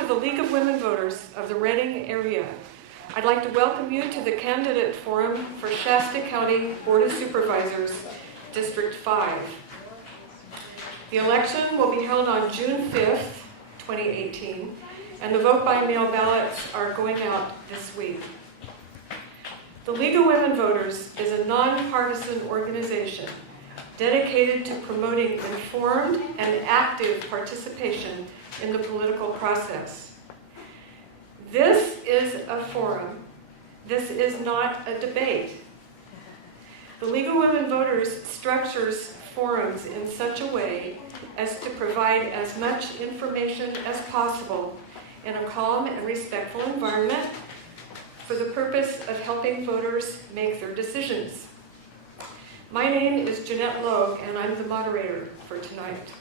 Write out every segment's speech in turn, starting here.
behalf of the League of Women Voters of the Reading area, I'd like to welcome you to the Candidate Forum for Shasta County Board of Supervisors, District 5. The election will be held on June 5th, 2018, and the vote-by-mail ballots are going out this week. The League of Women Voters is a nonpartisan organization dedicated to promoting informed and active participation in the political process. This is a forum. This is not a debate. The League of Women Voters structures forums in such a way as to provide as much information as possible in a calm and respectful environment for the purpose of helping voters make their decisions. My name is JEANNETTE LOGUE, and I'm the moderator for tonight.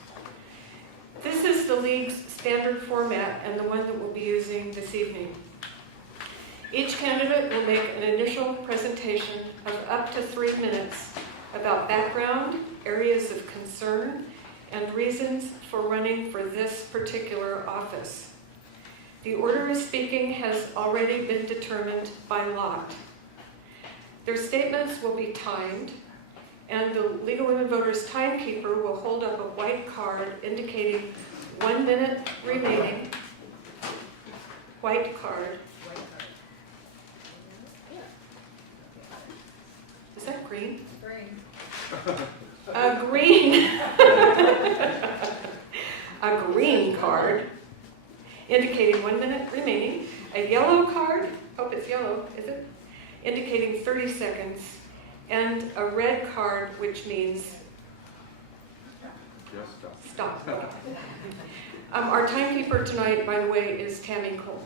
This is the League's standard format and the one that we'll be using this evening. Each candidate will make an initial presentation of up to 3 minutes about background, areas of concern, and reasons for running for this particular office. The order of speaking has already been determined by lot. Their statements will be timed, and the League of Women Voters timekeeper will hold up a white card indicating 1 minute remaining. White card. Is that green? Green. A green. A green card indicating 1 minute remaining. A yellow card, hope it's yellow, is it? Indicating 30 seconds. And a red card, which means stop. Our timekeeper tonight, by the way, is Tammy Cole.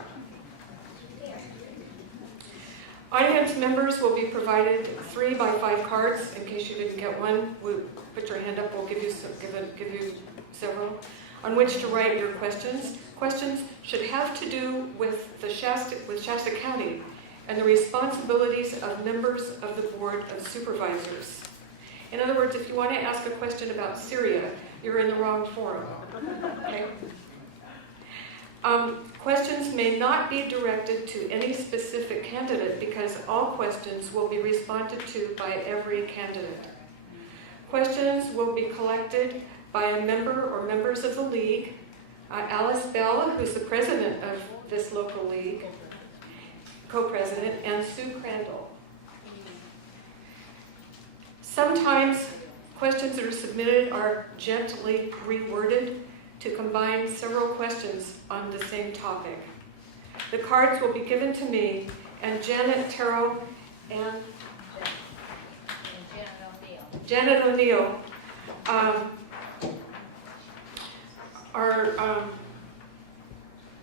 Audience members will be provided 3 by 5 cards. In case you didn't get one, put your hand up. We'll give you several on which to write your questions. Questions should have to do with Shasta County and the responsibilities of members of the Board of Supervisors. In other words, if you want to ask a question about Syria, you're in the wrong forum. Okay? Questions may not be directed to any specific candidate because all questions will be responded to by every candidate. Questions will be collected by a member or members of the League, Alice Bell, who's the president of this local league, co-president, and Sue Crandall. Sometimes questions that are submitted are gently reworded to combine several questions on the same topic. The cards will be given to me, and Janet Terrell and Janet O'Neill are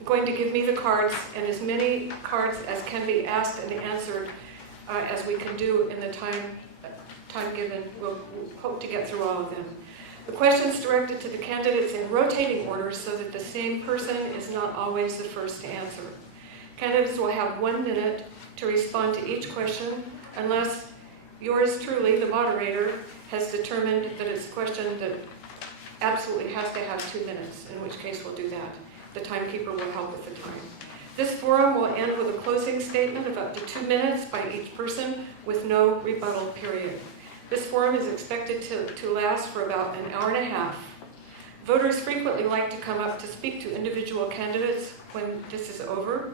going to give me the cards, and as many cards as can be asked and answered as we can do in the time given. We'll hope to get through all of them. The questions directed to the candidates in rotating order so that the same person is not always the first to answer. Candidates will have 1 minute to respond to each question unless yours truly, the moderator, has determined that it's a question that absolutely has to have 2 minutes, in which case we'll do that. The timekeeper will help with the time. This forum will end with a closing statement of up to 2 minutes by each person with no rebuttal period. This forum is expected to last for about an hour and a half. Voters frequently like to come up to speak to individual candidates when this is over,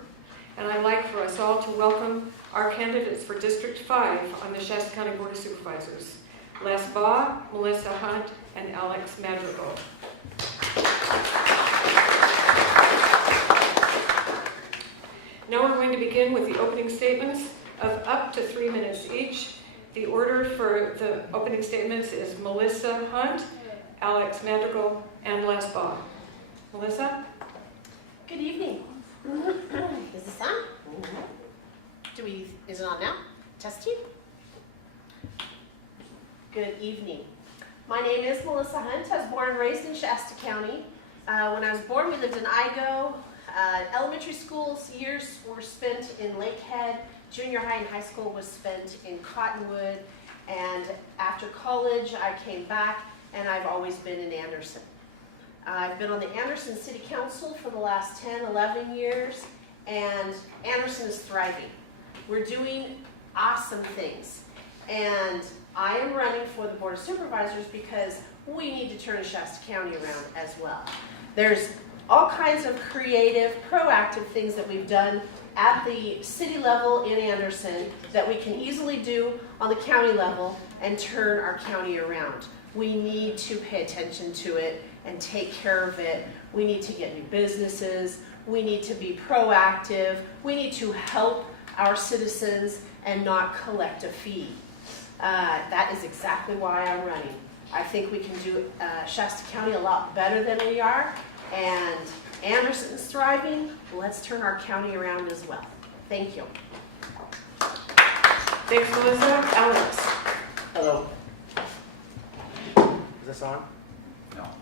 and I'd like for us all to welcome our candidates for District 5 on the Shasta County Board of Supervisors, Les Baugh, Melissa Hunt, and Alex Madrigal. Now we're going to begin with the opening statements of up to 3 minutes each. The order for the opening statements is Melissa Hunt, Alex Madrigal, and Les Baugh. Melissa? Good evening. Is this on? Is it on now? Testing? Good evening. My name is Melissa Hunt. I was born and raised in Shasta County. When I was born, we lived in Igo. Elementary school years were spent in Lakehead. Junior high and high school was spent in Cottonwood. And after college, I came back, and I've always been in Anderson. I've been on the Anderson City Council for the last 10, 11 years, and Anderson is thriving. We're doing awesome things. And I am running for the Board of Supervisors because we need to turn Shasta County around as well. There's all kinds of creative, proactive things that we've done at the city level in Anderson that we can easily do on the county level and turn our county around. We need to pay attention to it and take care of it. We need to get new businesses. We need to be proactive. We need to help our citizens and not collect a fee. That is exactly why I'm running. I think we can do Shasta County a lot better than we are, and Anderson is thriving. Let's turn our county around as well. Thank you. Thanks, Melissa. Alex. Hello. Is this on?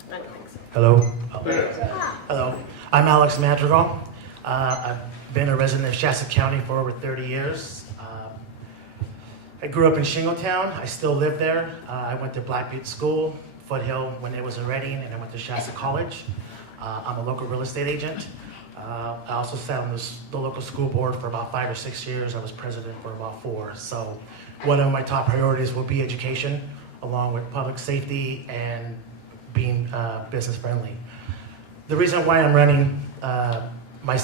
I don't think so. Hello. Oh. Hello. I'm Alex Madrigal. I've been a resident of Shasta County for over 30 years. I grew up in Shingletown. I still live there. I went to Black Butte School, Foothill when it was a Reading, and I went to Shasta College. I'm a local real estate agent. I also sat on the local school board for about 5 or 6 years. I was president for about 4. So one of my top priorities will be education, along with public safety and being business friendly. The reason why I'm running, my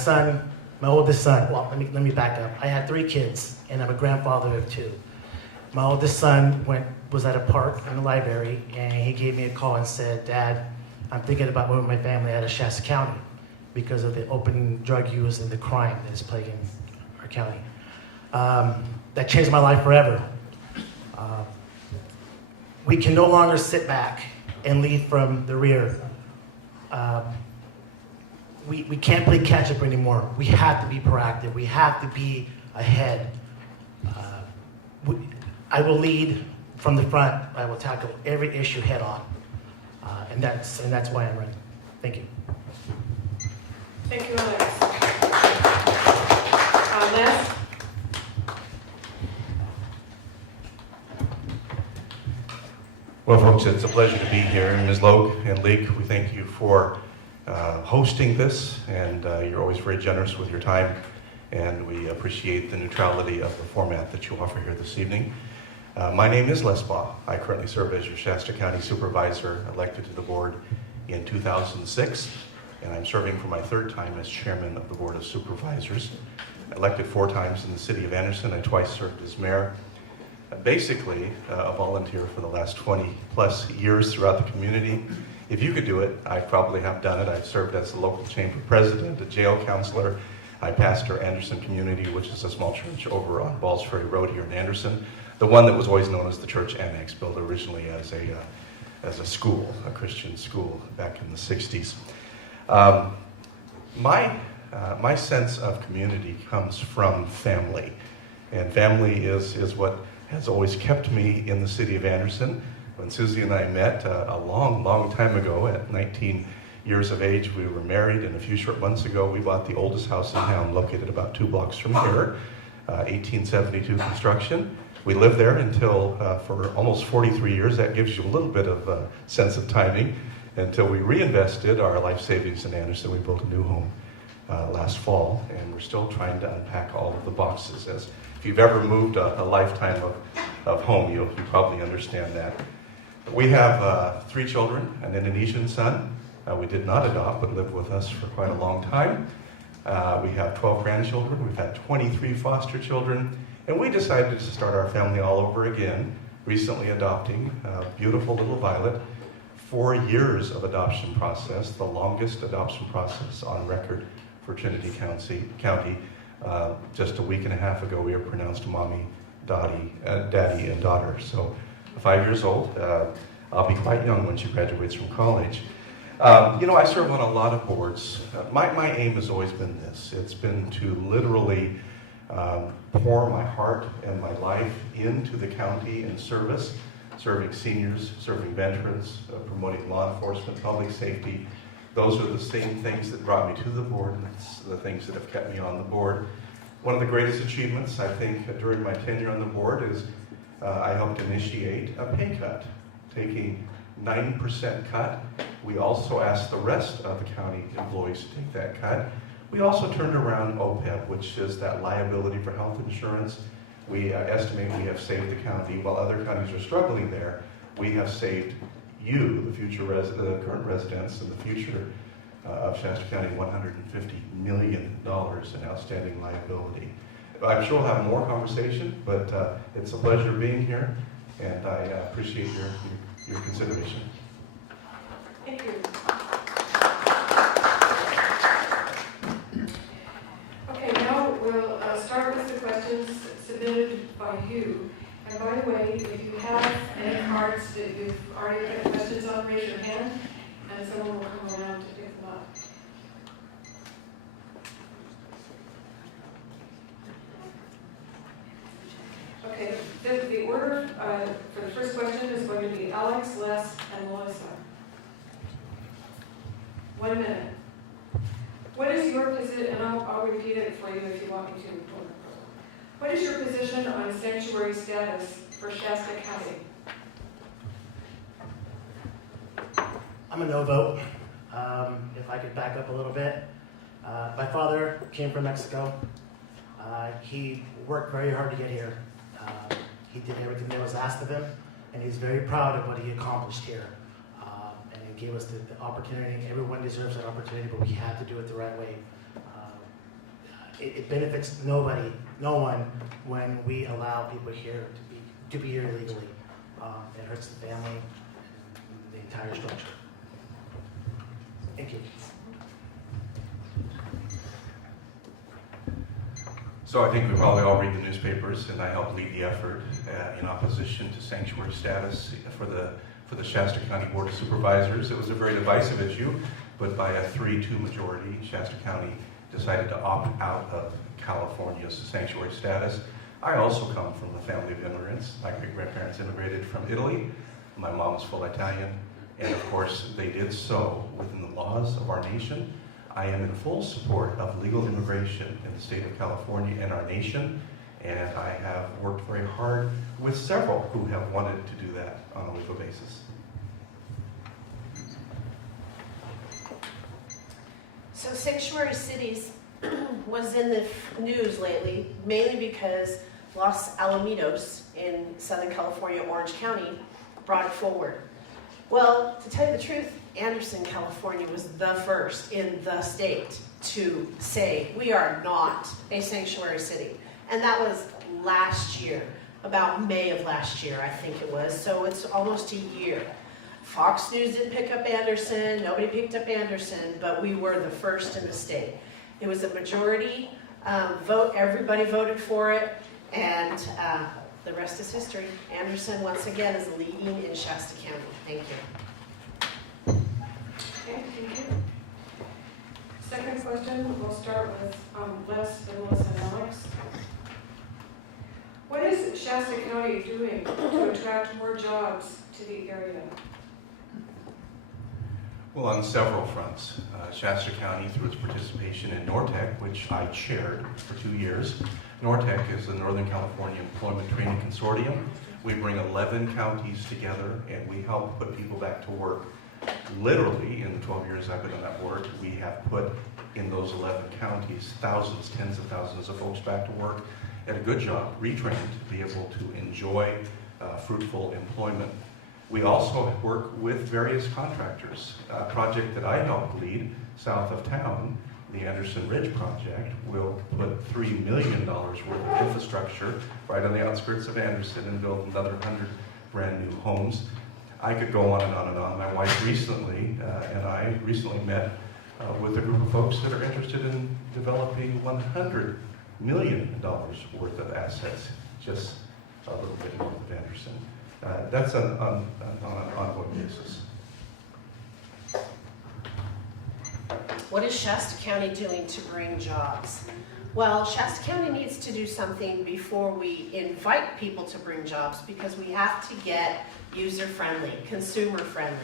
oldest son, well, let me back up. I had 3 kids, and I'm a grandfather of 2. My oldest son was at a park in the library, and he gave me a call and said, "Dad, I'm thinking about moving my family out of Shasta County because of the open drug use and the crime that is plaguing our county." That changed my life forever. We can no longer sit back and lead from the rear. We can't play catch up anymore. We have to be proactive. We have to be ahead. I will lead from the front. I will tackle every issue head on, and that's why I'm running. Thank you. Thank you, Alex. Les? Well, folks, it's a pleasure to be here. Ms. Logue and League, we thank you for hosting this, and you're always very generous with your time, and we appreciate the neutrality of the format that you offer here this evening. My name is Les Baugh. I currently serve as your Shasta County Supervisor, elected to the board in 2006, and I'm serving for my 3rd time as Chairman of the Board of Supervisors. Elected 4 times in the city of Anderson. I twice served as mayor. Basically, a volunteer for the last 20 plus years throughout the community. If you could do it, I probably have done it. I've served as the local chamber president, a jail counselor. I pastor Anderson Community, which is a small church over on Balls Ferry Road here in Anderson. The one that was always known as the Church Annex, built originally as a school, a Christian school back in the 60s. My sense of community comes from family, and family is what has always kept me in the city of Anderson. When Susie and I met a long, long time ago at 19 years of age, we were married, and a few short months ago we bought the oldest house in town, located about 2 blocks from here, 1872 construction. We lived there until, for almost 43 years. That gives you a little bit of a sense of timing, until we reinvested our life savings in Anderson. We built a new home last fall, and we're still trying to unpack all of the boxes. As if you've ever moved a lifetime of home, you probably understand that. We have 3 children, an Indonesian son. We did not adopt, but lived with us for quite a long time. We have 12 grandchildren. We've had 23 foster children. And we decided to start our family all over again, recently adopting beautiful little Violet. 4 years of adoption process, the longest adoption process on record for Trinity County. Just a week and a half ago, we were pronounced mommy, daddy, and daughter. So 5 years old. I'll be quite young when she graduates from college. I serve on a lot of boards. My aim has always been this. It's been to literally pour my heart and my life into the county in service, serving seniors, serving veterans, promoting law enforcement, public safety. Those are the same things that brought me to the board, and it's the things that have kept me on the board. One of the greatest achievements, I think, during my tenure on the board is I helped initiate a pay cut, taking 9% cut. We also asked the rest of the county employees to take that cut. We also turned around OPEB, which is that liability for health insurance. We estimate we have saved the county, while other counties are struggling there, we have saved you, the future current residents, and the future of Shasta County $150 million in outstanding liability. I'm sure we'll have more conversation, but it's a pleasure being here, and I appreciate your consideration. Thank you. Okay, now we'll start with the questions submitted by you. And by the way, if you have any cards that you've already put questions on, raise your hand, and someone will come around to pick them up. Okay, the order for the first question is going to be Alex, Les, and Melissa. 1 minute. What is your position, and I'll repeat it for you if you want me to. What is your position on sanctuary status for Shasta County? I'm a no vote. If I could back up a little bit. My father came from Mexico. He worked very hard to get here. He did everything that was asked of him, and he's very proud of what he accomplished here. And he gave us the opportunity. Everyone deserves that opportunity, but we have to do it the right way. It benefits no one, when we allow people here to be here illegally. It hurts the family and the entire structure. Thank you. So I think we probably all read the newspapers, and I helped lead the effort in opposition to sanctuary status for the Shasta County Board of Supervisors. It was a very divisive issue, but by a 3-2 majority, Shasta County decided to opt out of California's sanctuary status. I also come from a family of immigrants. My great-grandparents immigrated from Italy. My mom's full Italian, and of course they did so within the laws of our nation. I am in full support of legal immigration in the state of California and our nation, and I have worked very hard with several who have wanted to do that on a legal basis. So sanctuary cities was in the news lately, mainly because Los Alamitos in Southern California, Orange County, brought it forward. Well, to tell you the truth, Anderson, California was the first in the state to say we are not a sanctuary city. And that was last year, about May of last year, I think it was. So it's almost a year. Fox News didn't pick up Anderson, nobody picked up Anderson, but we were the first in the state. It was a majority vote, everybody voted for it, and the rest is history. Anderson, once again, is leading in Shasta County. Thank you. Okay, thank you. Second question, we'll start with Les, Melissa, and Alex. What is Shasta County doing to attract more jobs to the area? Well, on several fronts. Shasta County, through its participation in NORTEC, which I chaired for 2 years. NORTEC is the Northern California Employment Training Consortium. We bring 11 counties together, and we help put people back to work. Literally, in the 12 years I've been on that board, we have put in those 11 counties thousands, tens of thousands of folks back to work at a good job, retrained to be able to enjoy fruitful employment. We also work with various contractors. A project that I helped lead south of town, the Anderson Ridge Project, will put $3 million worth of infrastructure right on the outskirts of Anderson and build another 100 brand new homes. I could go on and on and on. My wife recently and I recently met with a group of folks that are interested in developing $100 million worth of assets just a little bit north of Anderson. That's on an ongoing basis. What is Shasta County doing to bring jobs? Well, Shasta County needs to do something before we invite people to bring jobs, because we have to get user-friendly, consumer-friendly.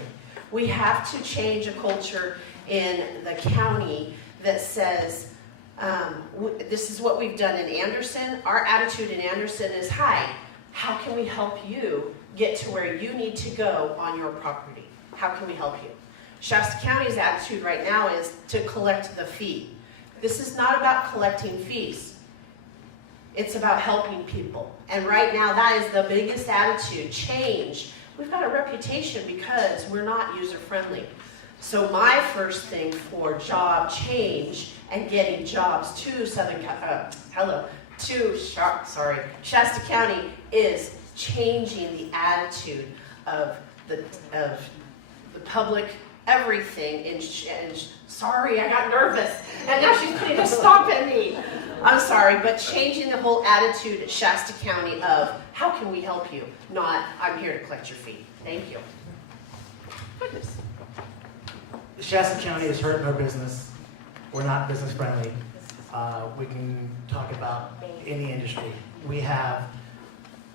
We have to change a culture in the county that says, this is what we've done in Anderson. Our attitude in Anderson is, hi, how can we help you get to where you need to go on your property. How can we help you? Shasta County's attitude right now is to collect the fee. This is not about collecting fees. It's about helping people. And right now, that is the biggest attitude. Change. We've got a reputation because we're not user-friendly. So my first thing for job change and getting jobs to Shasta County is changing the attitude of the public, everything. And sorry, I got nervous, and now she's putting a stop at me. I'm sorry, but changing the whole attitude at Shasta County of how can we help you, not I'm here to collect your fee. Thank you. Goodness. Shasta County is hurting our business. We're not business friendly. We can talk about any industry. We have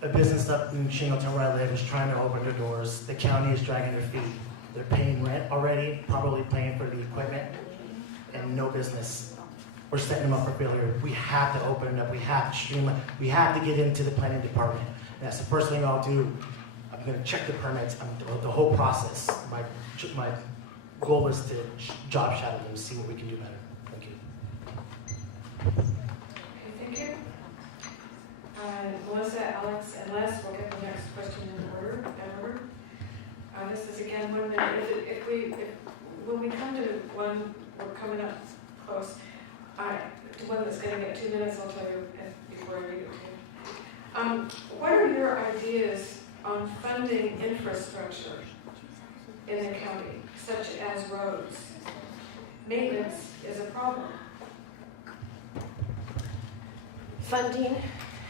a business up in Shingletown where I live is trying to open their doors. The county is dragging their feet. They're paying rent already, probably paying for the equipment, and no business. We're setting them up for failure. We have to open it up. We have to streamline. We have to get into the planning department. And that's the first thing I'll do. I'm going to check the permits, the whole process. My goal is to job shadow them, see what we can do better. Thank you. Okay, thank you. Melissa, Alex, and Les will get the next question in order. This is again 1 minute. When we come to one, we're coming up close. The one that's going to get 2 minutes, I'll tell you before I read it to you. What are your ideas on funding infrastructure in the county, such as roads? Maintenance is a problem. Funding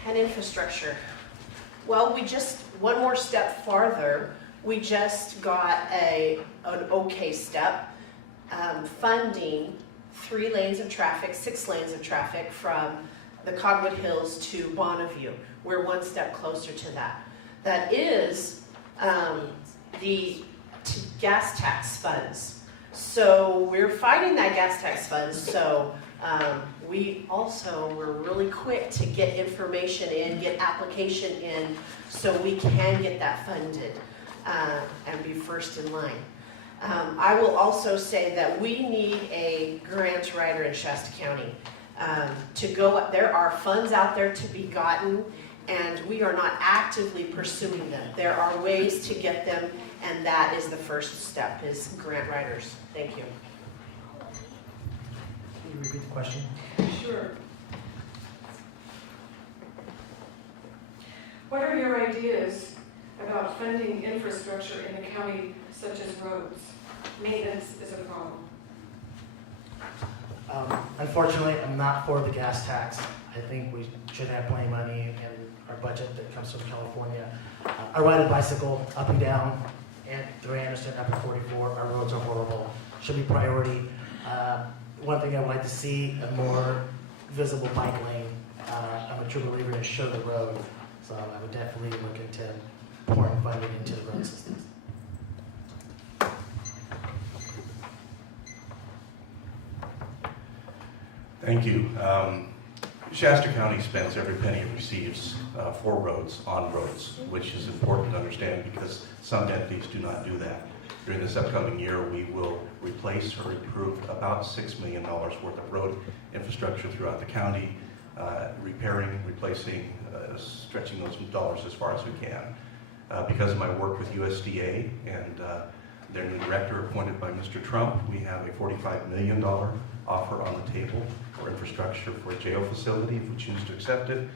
and infrastructure. Well, we just, one more step farther, we just got an okay step, funding 3 lanes of traffic, 6 lanes of traffic from the Cottonwood Hills to Bonneview. We're one step closer to that. That is the gas tax funds. So we're fighting that gas tax funds. So we also were really quick to get information in, get application in, so we can get that funded and be first in line. I will also say that we need a grant writer in Shasta County to go up. There are funds out there to be gotten, and we are not actively pursuing them. There are ways to get them, and that is the first step, is grant writers. Thank you. Can you repeat the question? Sure. What are your ideas about funding infrastructure in the county, such as roads? Maintenance is a problem. Unfortunately, I'm not for the gas tax. I think we should have plenty of money in our budget that comes from California. I ride a bicycle up and down and through Anderson, up to 44. Our roads are horrible. Should be priority. One thing I would like to see, a more visible bike lane. I'm a true believer in show the road, so I would definitely look into pouring funding into the road systems. Thank you. Shasta County spends every penny it receives for roads, on roads, which is important to understand because some entities do not do that. During this upcoming year, we will replace or improve about $6 million worth of road infrastructure throughout the county, repairing, replacing, stretching those dollars as far as we can. Because of my work with USDA and their new director appointed by Mr. Trump, we have a $45 million offer on the table for infrastructure for a jail facility if we choose to accept it.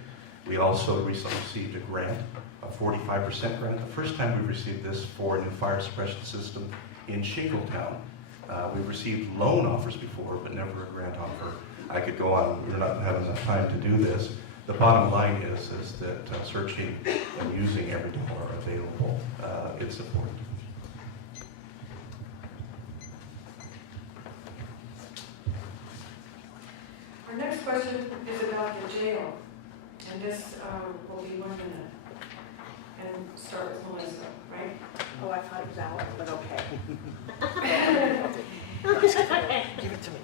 We also recently received a grant, a 45% grant, the first time we've received this for a new fire suppression system in Shingletown. We've received loan offers before, but never a grant offer. I could go on, we're not having enough time to do this. The bottom line is that searching and using every dollar available, it's important. Our next question is about the jail, and this will be 1 minute. And start with Melissa, right? Oh, I thought it was out, but okay. Give it to me.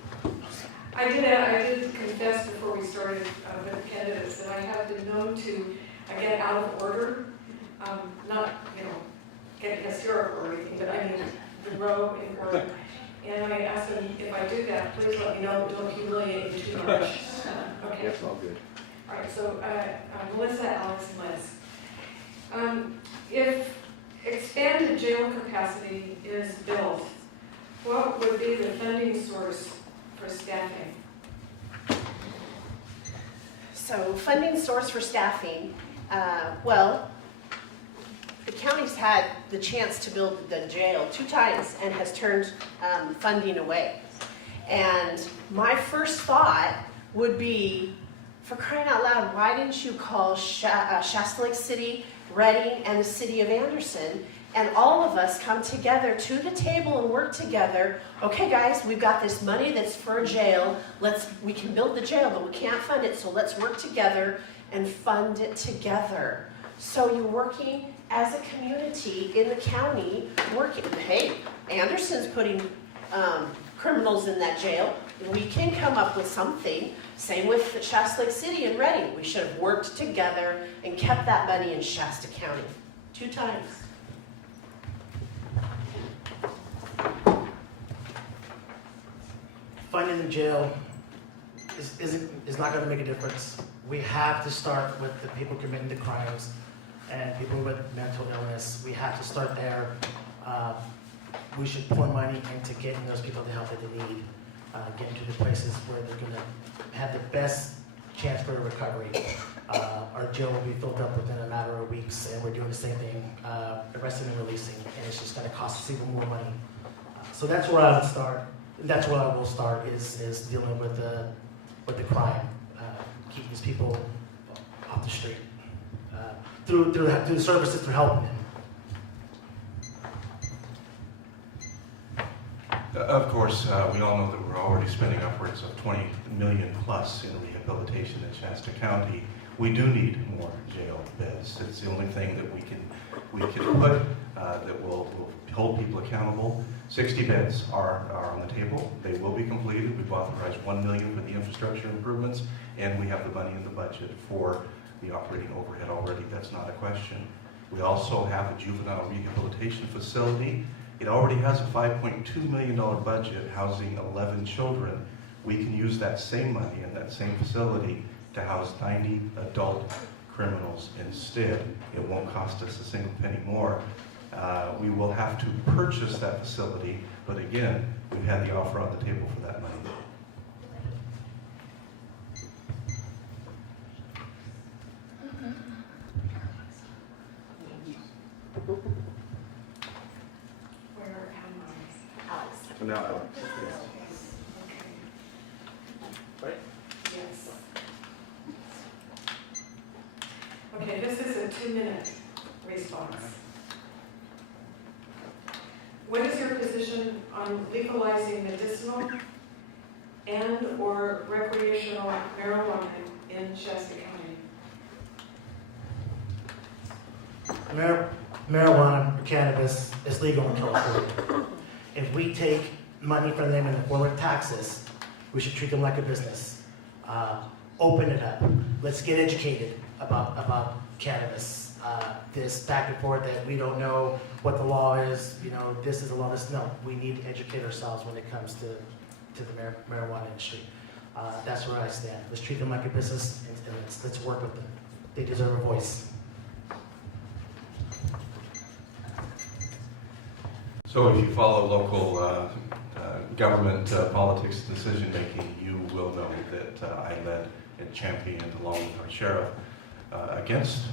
I did confess before we started with the candidates that I have been known to get out of order not, getting hysterical or anything, but I mean the row in order. And I asked them, if I do that, please let me know, don't humiliate me too much. Okay. That's all good. All right, so Melissa, Alex, and Liz. If expanded jail capacity is built, what would be the funding source for staffing? So funding source for staffing, well, the county's had the chance to build the jail 2 times and has turned funding away. And my first thought would be, for crying out loud, why didn't you call Shasta Lake City, Reading, and the city of Anderson, and all of us come together to the table and work together? Okay guys, we've got this money that's for a jail, we can build the jail, but we can't fund it, so let's work together and fund it together. So you're working as a community in the county, hey, Anderson's putting criminals in that jail, we can come up with something. Same with Shasta Lake City and Reading. We should have worked together and kept that money in Shasta County 2 times. Funding the jail is not going to make a difference. We have to start with the people committing the crimes and people with mental illness. We have to start there. We should pour money into getting those people the help that they need, getting to the places where they're going to have the best chance for a recovery. Our jail will be filled up within a matter of weeks, and we're doing the same thing, arresting and releasing, and it's just going to cost us even more money. So that's where I would start. That's where I will start is dealing with the crime, keep these people off the street through the services, through helping them. Of course, we all know that we're already spending upwards of $20 million plus in rehabilitation in Shasta County. We do need more jail beds. It's the only thing that we can put that will hold people accountable. 60 beds are on the table. They will be completed. We've authorized $1 million for the infrastructure improvements, and we have the money in the budget for the operating overhead already. That's not a question. We also have a juvenile rehabilitation facility. It already has a $5.2 million budget housing 11 children. We can use that same money in that same facility to house 90 adult criminals instead. It won't cost us a single penny more. We will have to purchase that facility, but again, we've had the offer on the table for that money. Where am I? Alex. So now, Alex. Okay. Yes. Okay, this is a 2-minute response. What is your position on legalizing medicinal and/or recreational marijuana in Shasta County? Marijuana or cannabis is legal in California. If we take money from them in the form of taxes, we should treat them like a business. Open it up. Let's get educated about cannabis. This back and forth that we don't know what the law is, this is the law, no. We need to educate ourselves when it comes to the marijuana industry. That's where I stand. Let's treat them like a business and let's work with them. They deserve a voice. So if you follow local government politics decision making, you will know that I led and championed along with our sheriff against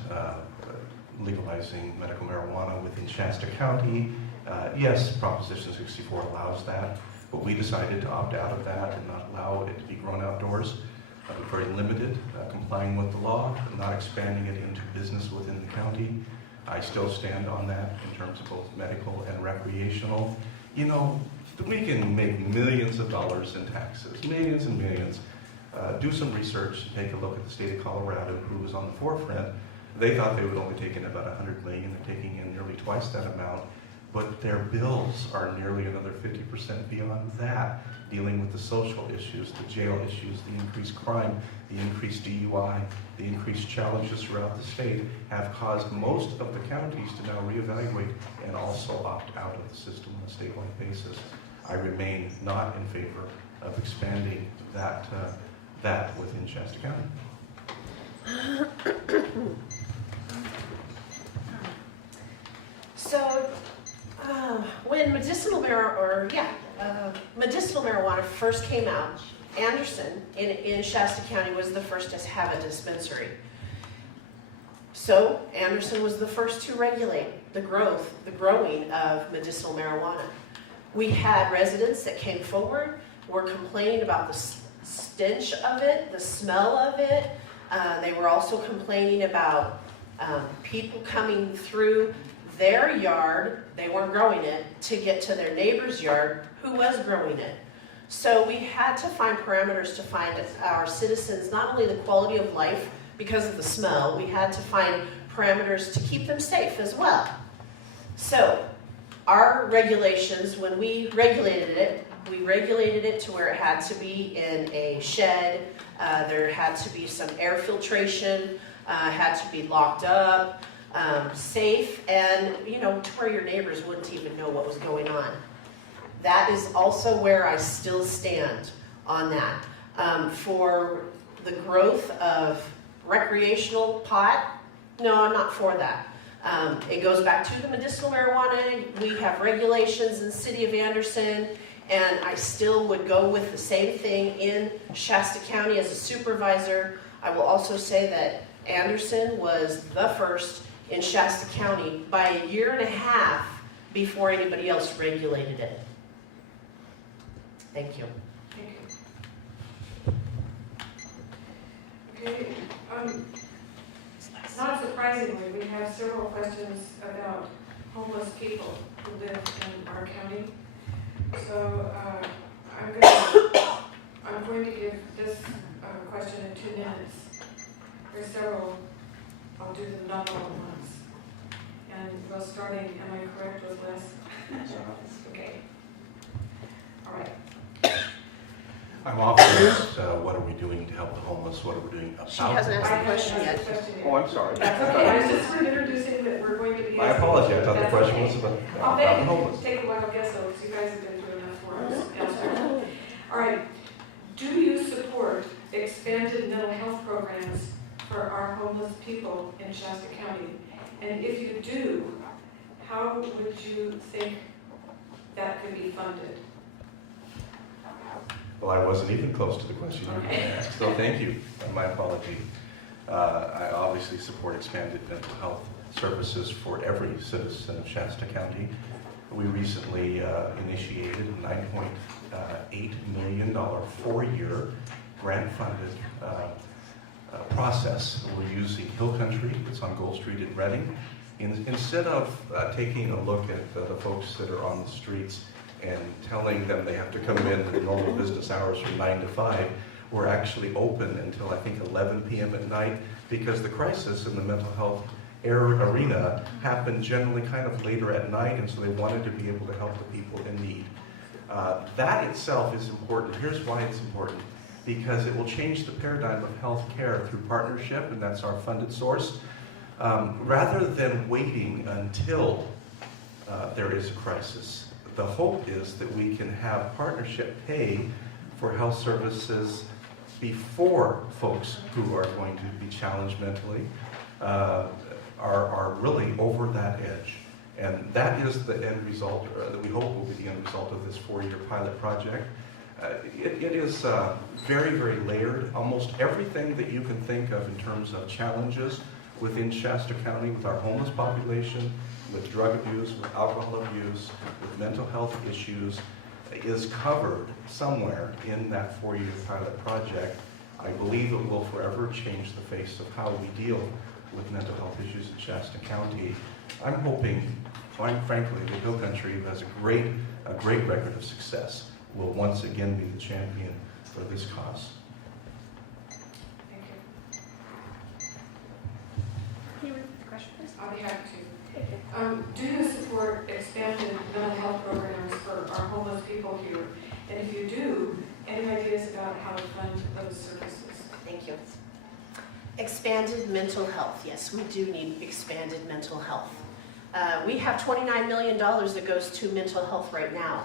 legalizing medical marijuana within Shasta County. Yes, Proposition 64 allows that, but we decided to opt out of that and not allow it to be grown outdoors. Very limited, complying with the law, not expanding it into business within the county. I still stand on that in terms of both medical and recreational. We can make millions of dollars in taxes, millions and millions. Do some research, take a look at the state of Colorado, who was on the forefront. They thought they would only take in about $100 million. They're taking in nearly twice that amount. but their bills are nearly another 50% beyond that, dealing with the social issues, the jail issues, the increased crime, the increased DUI, the increased challenges throughout the state have caused most of the counties to now reevaluate and also opt out of the system on a statewide basis. I remain not in favor of expanding that within Shasta County. So, when medicinal marijuana first came out, Anderson in Shasta County was the first to have a dispensary. So Anderson was the first to regulate the growing of medicinal marijuana. We had residents that came forward, were complaining about the stench of it, the smell of it. They were also complaining about people coming through their yard, they weren't growing it, to get to their neighbor's yard who was growing it. So we had to find parameters to find our citizens not only the quality of life because of the smell, we had to find parameters to keep them safe as well. So our regulations, when we regulated it to where it had to be in a shed, there had to be some air filtration, had to be locked up, safe, and to where your neighbors wouldn't even know what was going on. That is also where I still stand on that. For the growth of recreational pot, no, I'm not for that. It goes back to the medicinal marijuana. We have regulations in the city of Anderson, and I still would go with the same thing in Shasta County as a supervisor. I will also say that Anderson was the first in Shasta County by a year and a half before anybody else regulated it. Thank you. Thank you. Okay, not surprisingly, we have several questions about homeless people who live in our county. So I'm going to give this question in 2 minutes. There's several. I'll do them not all at once. And we're starting, am I correct with Les? Okay. All right. I'm often what are we doing to help the homeless? What are we doing about She hasn't the asked the homeless? question yet. Oh, I'm sorry. That's okay. I was just introducing that we're going to be. My apology. I thought the That's question okay. was about I'll the homeless. take a wild guess though, because you guys have been through enough for us. Answer. All right. Do you support expanded mental health programs for our homeless people in Shasta County? And if you do, how would you think that could be funded? Well, I wasn't even close to the question you were going to ask, so thank you. My apology. I obviously support expanded mental health services for every citizen of Shasta County. We recently initiated a $9.8 million 4-year grant-funded process. We're using Hill Country. It's on Gold Street in Reading. Instead of taking a look at the folks that are on the streets and telling them they have to come in at normal business hours from 9 to 5, we're actually open until I think 11 p.m. at night, because the crisis in the mental health arena happened generally kind of later at night, and so they wanted to be able to help the people in need. That itself is important. Here's why it's important. Because it will change the paradigm of health care through partnership, and that's our funded source. Rather than waiting until there is a crisis, the hope is that we can have partnership pay for health services before folks who are going to be challenged mentally are really over that edge. And that is the end result, or that we hope will be the end result of this 4-year pilot project. It is very, very layered. Almost everything that you can think of in terms of challenges within Shasta County with our homeless population, with drug abuse, with alcohol abuse, with mental health issues, is covered somewhere in that 4-year pilot project. I believe it will forever change the face of how we deal with mental health issues in Shasta County. I'm hoping, quite frankly, that Hill Country, who has a great record of success, will once again be the champion for this cause. Thank you. Can you repeat the question, please? I'll be happy to. Do you support expanded mental health programs for our homeless people here? And if you do, any ideas about how to fund those services? Thank you. Expanded mental health. Yes, we do need expanded mental health. We have $29 million that goes to mental health right now.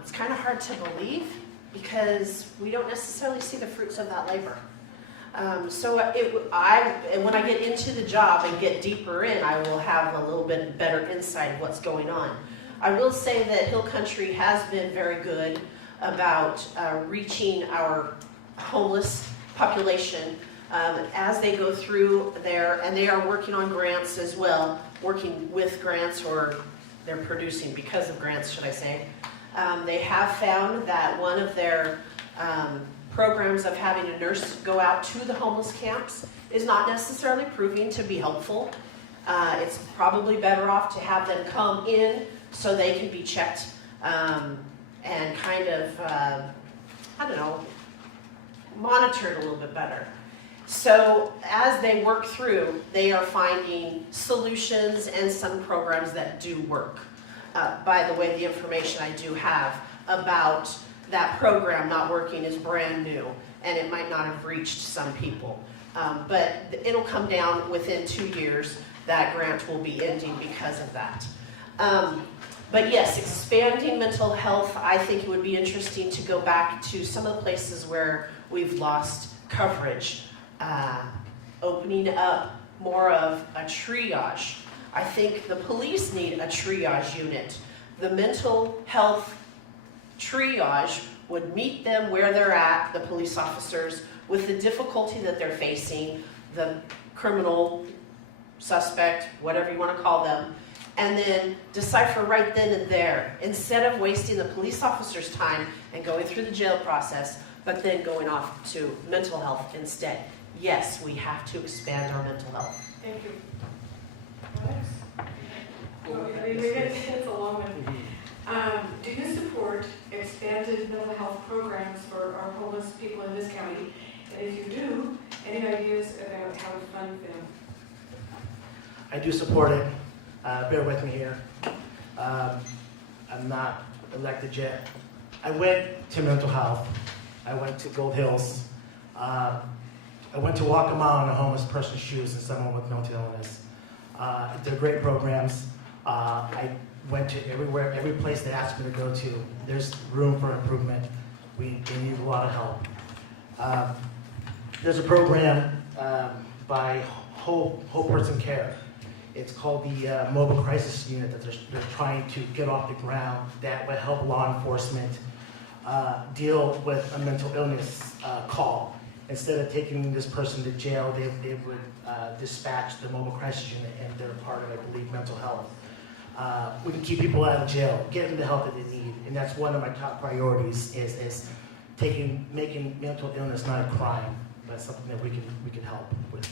It's kind of hard to believe because we don't necessarily see the fruits of that labor. And when I get into the job and get deeper in, I will have a little bit better insight of what's going on. I will say that Hill Country has been very good about reaching our homeless population as they go through there, and they are working on grants as well, working with grants, or they're producing because of grants, should I say. They have found that one of their programs of having a nurse go out to the homeless camps is not necessarily proving to be helpful. It's probably better off to have them come in so they can be checked and kind of, I don't know, monitored a little bit better. So as they work through, they are finding solutions and some programs that do work. By the way, the information I do have about that program not working is brand new, and it might not have reached some people. But it'll come down within 2 years. That grant will be ending because of that. But yes, expanding mental health, I think it would be interesting to go back to some of the places where we've lost coverage. Opening up more of a triage. I think the police need a triage unit. The mental health triage would meet them where they're at, the police officers, with the difficulty that they're facing, the criminal suspect, whatever you want to call them, and then decipher right then and there, instead of wasting the police officer's time and going through the jail process, but then going off to mental health instead. Yes, we have to expand our mental health. Thank you. Alex? It's a long one. Do you support expanded mental health programs for our homeless people in this county? And if you do, any ideas about how to fund them? I do support it. Bear with me here. I'm not elected yet. I went to mental health. I went to Gold Hills. I went to walk a mile in a homeless person's shoes and someone with mental illness. They're great programs. I went to every place they asked me to go to. There's room for improvement. They need a lot of help. There's a program by Whole Person Care. It's called the Mobile Crisis Unit that they're trying to get off the ground that would help law enforcement deal with a mental illness call. Instead of taking this person to jail, they would dispatch the Mobile Crisis Unit, and they're part of, I believe, mental health. We can keep people out of jail, get them the help that they need, and that's one of my top priorities is making mental illness not a crime, but something that we can help with.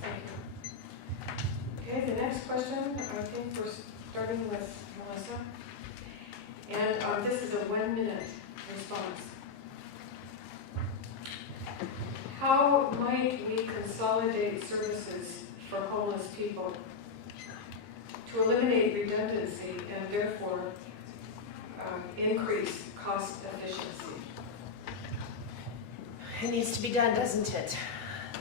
Thank you. Okay, the next question, I think we're starting with Melissa. And this is a 1-minute response. How might we consolidate services for homeless people to eliminate redundancy and therefore increase cost efficiency? It needs to be done, doesn't it?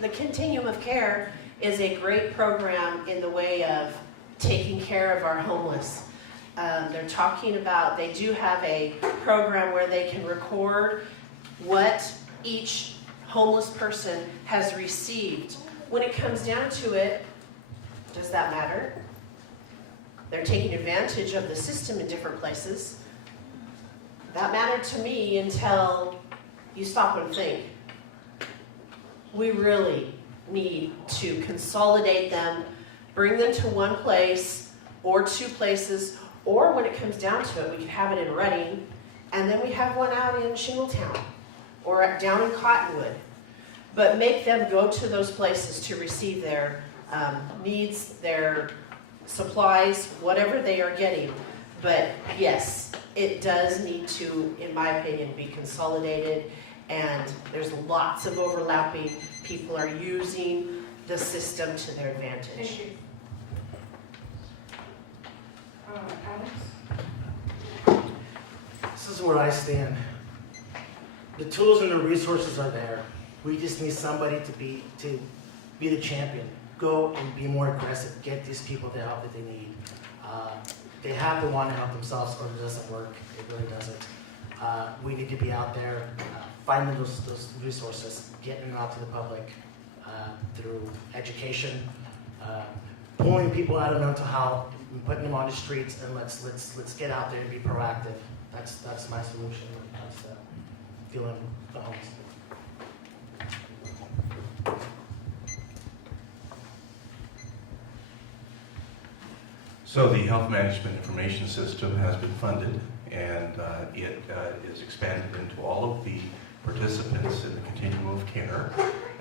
The Continuum of Care is a great program in the way of taking care of our homeless. They're talking about, they do have a program where they can record what each homeless person has received. When it comes down to it, does that matter? They're taking advantage of the system in different places. That mattered to me until you stop and think. We really need to consolidate them, bring them to one place or 2 places, or when it comes down to it, we can have it in Reading, and then we have one out in Shingletown or down in Cottonwood. But make them go to those places to receive their needs, their supplies, whatever they are getting. But yes, it does need to, in my opinion, be consolidated, and there's lots of overlapping. People are using the system to their advantage. Thank you. Alex? This is where I stand. The tools and the resources are there. We just need somebody to be the champion. Go and be more aggressive. Get these people the help that they need. They have to want to help themselves, or it doesn't work. It really doesn't. We need to be out there finding those resources, getting them out to the public through education, pulling people out of mental health, putting them on the streets, and let's get out there and be proactive. That's my solution when it comes to dealing with the homeless. So the Health Management Information System has been funded, and it is expanded into all of the participants in the continuum of care.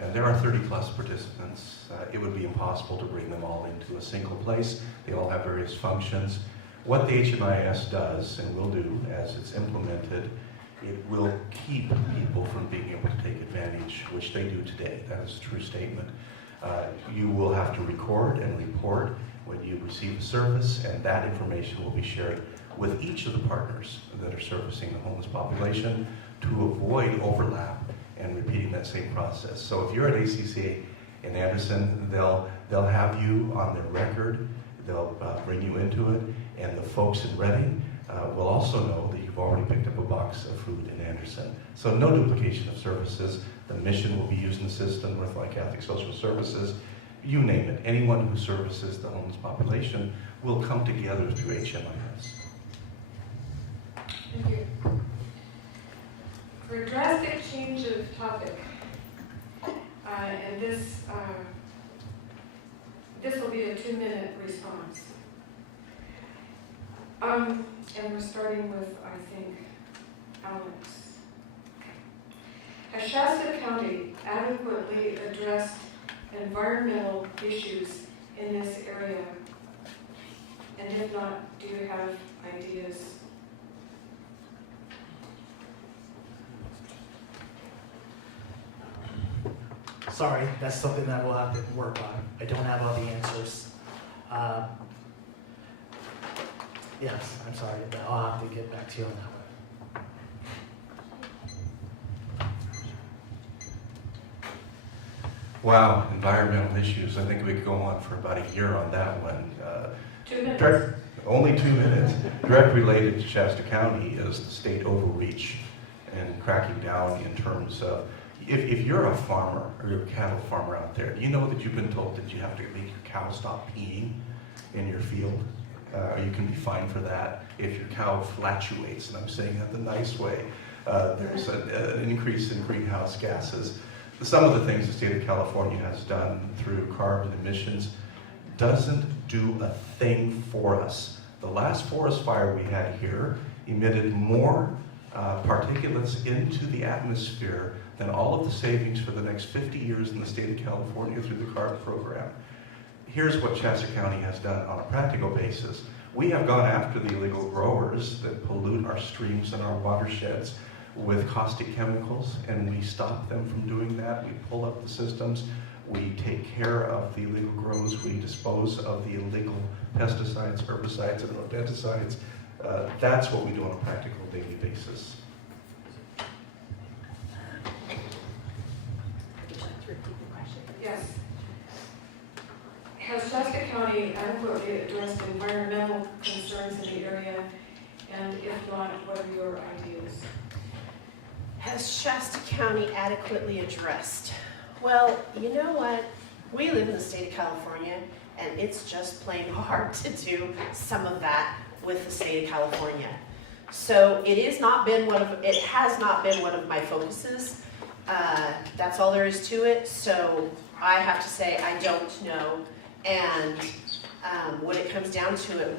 And there are 30-plus participants. It would be impossible to bring them all into a single place. They all have various functions. What the HMIS does and will do as it's implemented, it will keep people from being able to take advantage, which they do today. That is a true statement. You will have to record and report when you receive a service, and that information will be shared with each of the partners that are servicing the homeless population to avoid overlap and repeating that same process. So if you're at ACCA in Anderson, they'll have you on their record, they'll bring you into it, and the folks in Reading will also know that you've already picked up a box of food in Anderson. So no duplication of services. The mission will be using the system with like Catholic Social Services. You name it. Anyone who services the homeless population will come together through HMIS. Thank you. For a drastic change of topic, and this will be a 2-minute response. And we're starting with, I think, Alex. Has Shasta County adequately addressed environmental issues in this area? And if not, do you have ideas? Sorry, that's something that we'll have to work on. I don't have all the answers. Yes, I'm sorry, but I'll have to get back to you on that one. Wow, environmental issues. I think we could go on for about a year on that one. 2 minutes. Only 2 minutes. Direct related to Shasta County is the state overreach and cracking down in terms of, if you're a farmer or you're a cattle farmer out there, do you know that you've been told that you have to make your cow stop peeing in your field? You can be fined for that if your cow flatulates, and I'm saying that the nice way. There's an increase in greenhouse gases. Some of the things the state of California has done through carbon emissions doesn't do a thing for us. The last forest fire we had here emitted more particulates into the atmosphere than all of the savings for the next 50 years in the state of California through the CARB program. Here's what Shasta County has done on a practical basis. We have gone after the illegal growers that pollute our streams and our watersheds with caustic chemicals, and we stop them from doing that. We pull up the systems. We take care of the illegal grows. We dispose of the illegal pesticides, herbicides, and rodenticides. That's what we do on a practical daily basis. Yes. Has Shasta County adequately addressed environmental concerns in the area? And if not, what are your ideas? Has Shasta County adequately addressed? Well, you know what? We live in the state of California, and it's just plain hard to do some of that with the state of California. So it has not been one of my focuses. That's all there is to it. So I have to say I don't know. And when it comes down to it,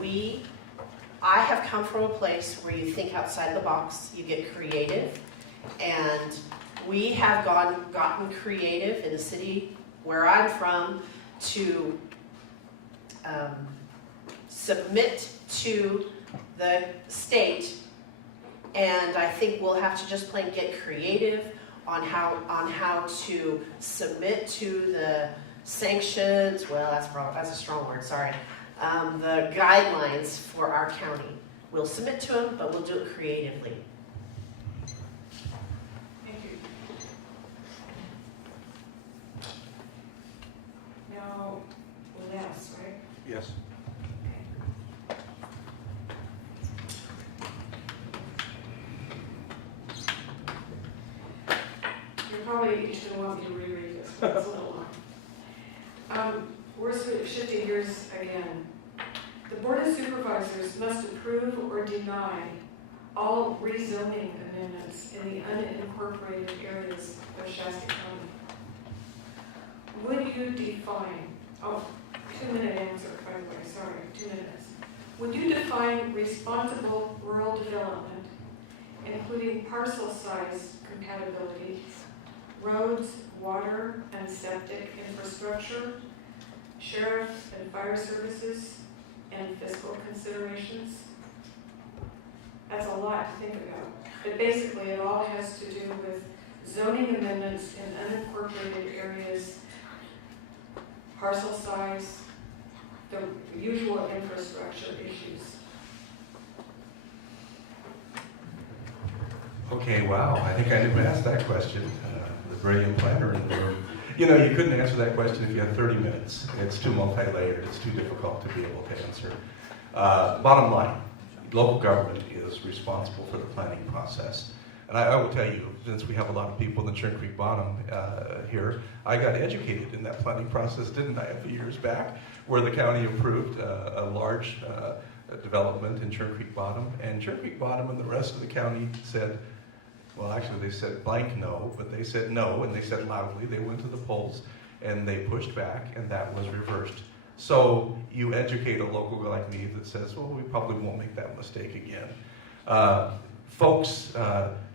I have come from a place where you think outside the box, you get creative, and we have gotten creative in the city where I'm from to submit to the state, and I think we'll have to just plain get creative on how to submit to the sanctions. Well, that's a strong word. Sorry. the guidelines for our county. We'll submit to them, but we'll do it creatively. Thank you. Now, Les, right? Yes. You're probably each going to want me to reread this, but it's a little long. We're sort of shifting gears again. The Board of Supervisors must approve or deny all rezoning amendments in the unincorporated areas of Shasta County. Would you define, 2-minute answer, by the way, sorry, 2 minutes. Would you define responsible rural development, including parcel size compatibility, roads, water, and septic infrastructure, sheriff and fire services, and fiscal considerations? That's a lot to think about. But basically, it all has to do with zoning amendments in unincorporated areas, parcel size, the usual infrastructure issues. Okay, wow, I think I didn't ask that question. The brilliant planner in the room. You know, you couldn't answer that question if you had 30 minutes. It's too multi-layered, it's too difficult to be able to answer. Bottom line, local government is responsible for the planning process. And I will tell you, since we have a lot of people in the Churn Creek Bottom here, I got educated in that planning process, didn't I, a few years back, where the county approved a large development in Churn Creek Bottom. And Churn Creek Bottom and the rest of the county said, well, actually they said blank no, but they said no, and they said loudly. They went to the polls, and they pushed back, and that was reversed. So you educate a local like me that says, well, we probably won't make that mistake again. Folks,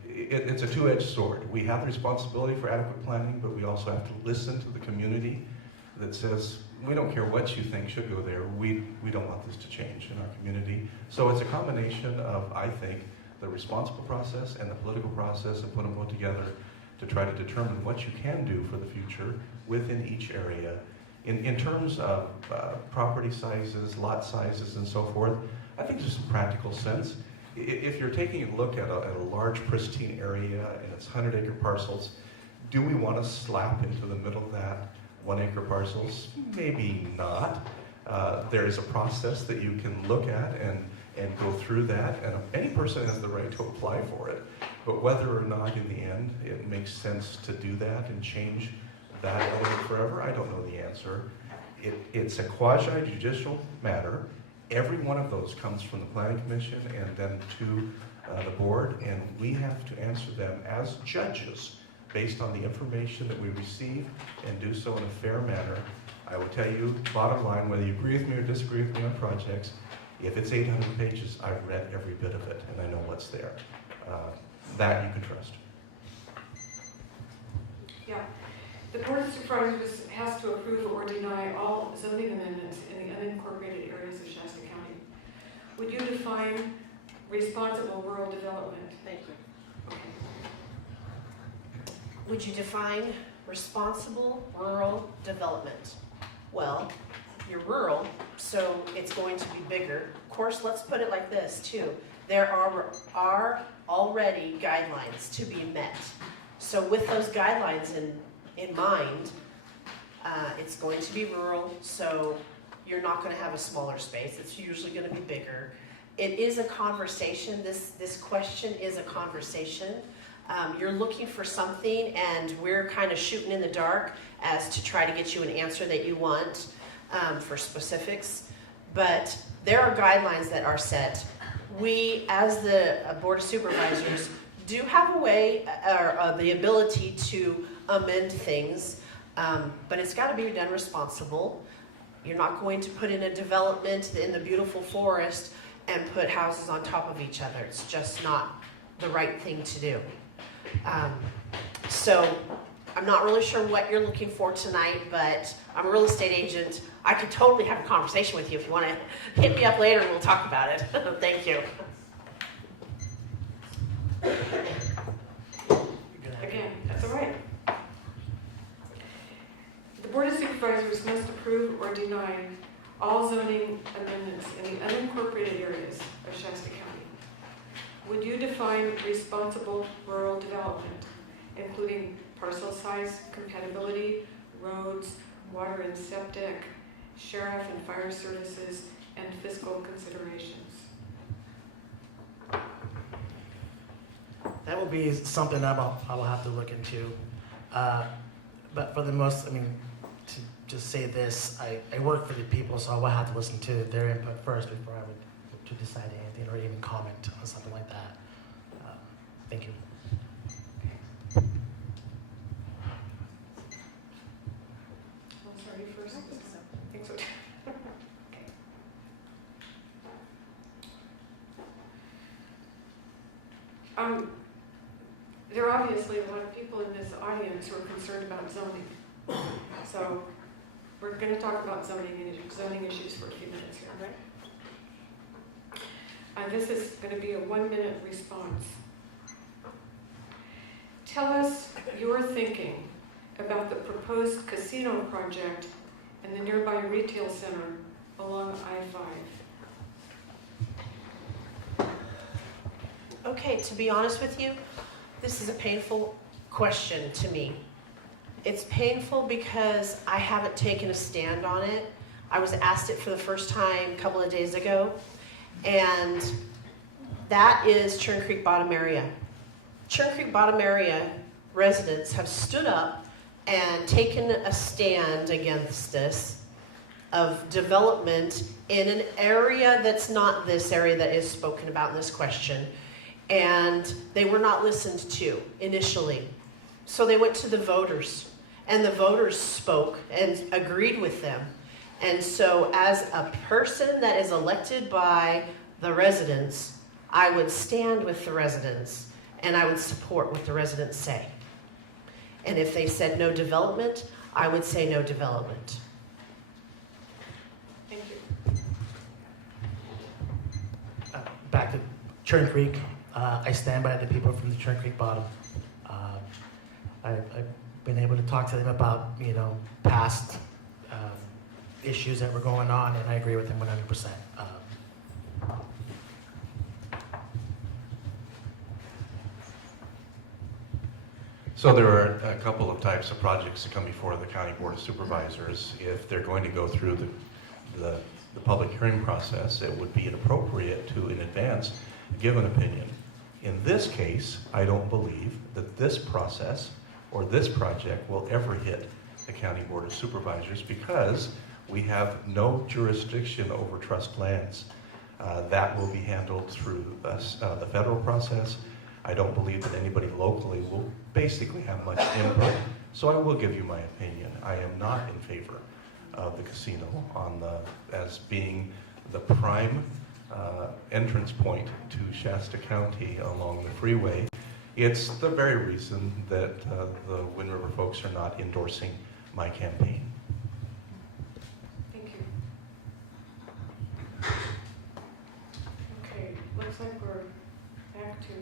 it's a two-edged sword. We have the responsibility for adequate planning, but we also have to listen to the community that says, we don't care what you think should go there. We don't want this to change in our community. So it's a combination of, I think, the responsible process and the political process, and put them both together to try to determine what you can do for the future within each area. In terms of property sizes, lot sizes, and so forth, I think there's some practical sense. If you're taking a look at a large pristine area and it's 100-acre parcels, do we want to slap into the middle of that 1-acre parcels? Maybe not. There is a process that you can look at and go through that, and any person has the right to apply for it. But whether or not in the end it makes sense to do that and change that element forever, I don't know the answer. It's a quasi-judicial matter. Every one of those comes from the Planning Commission and then to the board, and we have to answer them as judges based on the information that we receive and do so in a fair manner. I will tell you, bottom line, whether you agree with me or disagree with me on projects, if it's 800 pages, I've read every bit of it and I know what's there. That you can trust. Yeah. The Board of Supervisors has to approve or deny all zoning amendments in the unincorporated areas of Shasta County. Would you define responsible rural development? Thank you. Okay. Would you define responsible rural development? Well, you're rural, so it's going to be bigger. Of course, let's put it like this too. There are already guidelines to be met. So with those guidelines in mind, it's going to be rural, so you're not going to have a smaller space. It's usually going to be bigger. It is a conversation. This question is a conversation. You're looking for something, and we're kind of shooting in the dark as to try to get you an answer that you want for specifics. But there are guidelines that are set. We, as the Board of Supervisors, do have a way or the ability to amend things, but it's got to be done responsible. You're not going to put in a development in the beautiful forest and put houses on top of each other. It's just not the right thing to do. So I'm not really sure what you're looking for tonight, but I'm a real estate agent. I could totally have a conversation with you if you want to hit me up later and we'll talk about it. Thank you. Again, that's all right. The Board of Supervisors must approve or deny all zoning amendments in the unincorporated areas of Shasta County. Would you define responsible rural development, including parcel size, compatibility, roads, water and septic, sheriff and fire services, and fiscal considerations? That will be something I will have to look into. But for the most, I mean, to just say this, I work for the people, so I will have to listen to their input first before I would to decide anything or even comment on something like that. Thank you. I'm sorry, you first? I think so. Okay. There are obviously a lot of people in this audience who are concerned about zoning. So we're going to talk about zoning issues for a few minutes here. This is going to be a 1-minute response. Tell us your thinking about the proposed casino project and the nearby retail center along I-5. Okay, to be honest with you, this is a painful question to me. It's painful because I haven't taken a stand on it. I was asked it for the first time a couple of days ago, and that is Churn Creek Bottom area. Churn Creek Bottom area residents have stood up and taken a stand against this of development in an area that's not this area that is spoken about in this question. And they were not listened to initially. So they went to the voters, and the voters spoke and agreed with them. And so as a person that is elected by the residents, I would stand with the residents, and I would support what the residents say. And if they said no development, I would say no development. Thank you. Back to Churn Creek. I stand by the people from the Churn Creek Bottom. I've been able to talk to them about, past issues that were going on, and I agree with them 100%. So there are a couple of types of projects that come before the County Board of Supervisors. If they're going to go through the public hearing process, it would be inappropriate to, in advance, give an opinion. In this case, I don't believe that this process or this project will ever hit the County Board of Supervisors because we have no jurisdiction over trust lands. That will be handled through the federal process. I don't believe that anybody locally will basically have much input, so I will give you my opinion. I am not in favor of the casino as being the prime entrance point to Shasta County along the freeway. It's the very reason that the Wind River folks are not endorsing my campaign. Thank you. Okay, looks like we're back to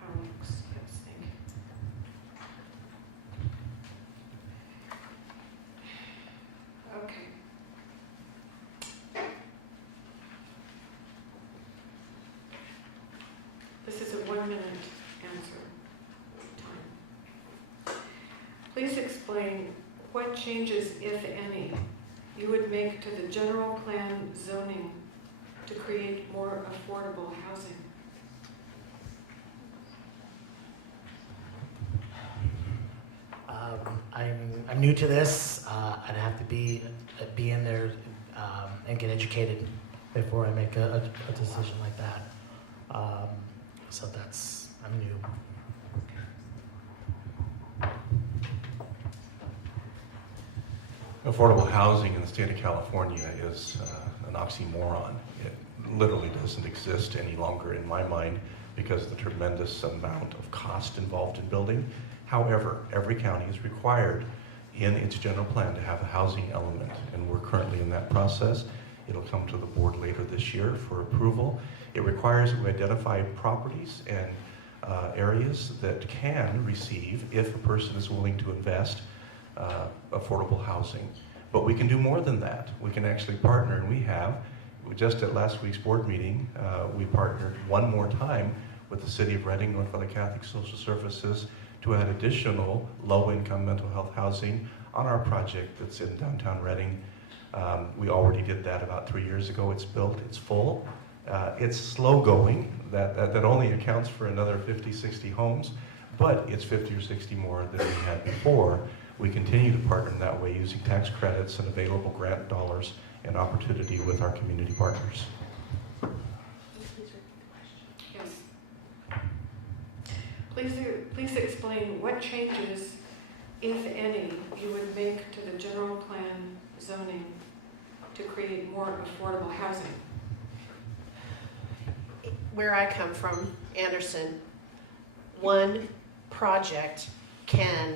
Alex. Yes, thank you. Okay. This is a 1-minute answer time. Please explain what changes, if any, you would make to the general plan zoning to create more affordable housing. I'm new to this. I'd have to be in there and get educated before I make a decision like that. So I'm new. Affordable housing in the state of California is an oxymoron. It literally doesn't exist any longer in my mind because of the tremendous amount of cost involved in building. However, every county is required in its general plan to have a housing element, and we're currently in that process. It'll come to the board later this year for approval. It requires that we identify properties and areas that can receive, if a person is willing to invest, affordable housing. But we can do more than that. We can actually partner, and we have. Just at last week's board meeting, we partnered one more time with the City of Reading, North Valley Catholic Social Services, to add additional low-income mental health housing on our project that's in downtown Reading. We already did that about 3 years ago. It's built, it's full. It's slow going. That only accounts for another 50, 60 homes, but it's 50 or 60 more than we had before. We continue to partner in that way using tax credits and available grant dollars and opportunity with our community partners. Yes. Please explain what changes, if any, you would make to the general plan zoning to create more affordable housing. Where I come from, Anderson, one project can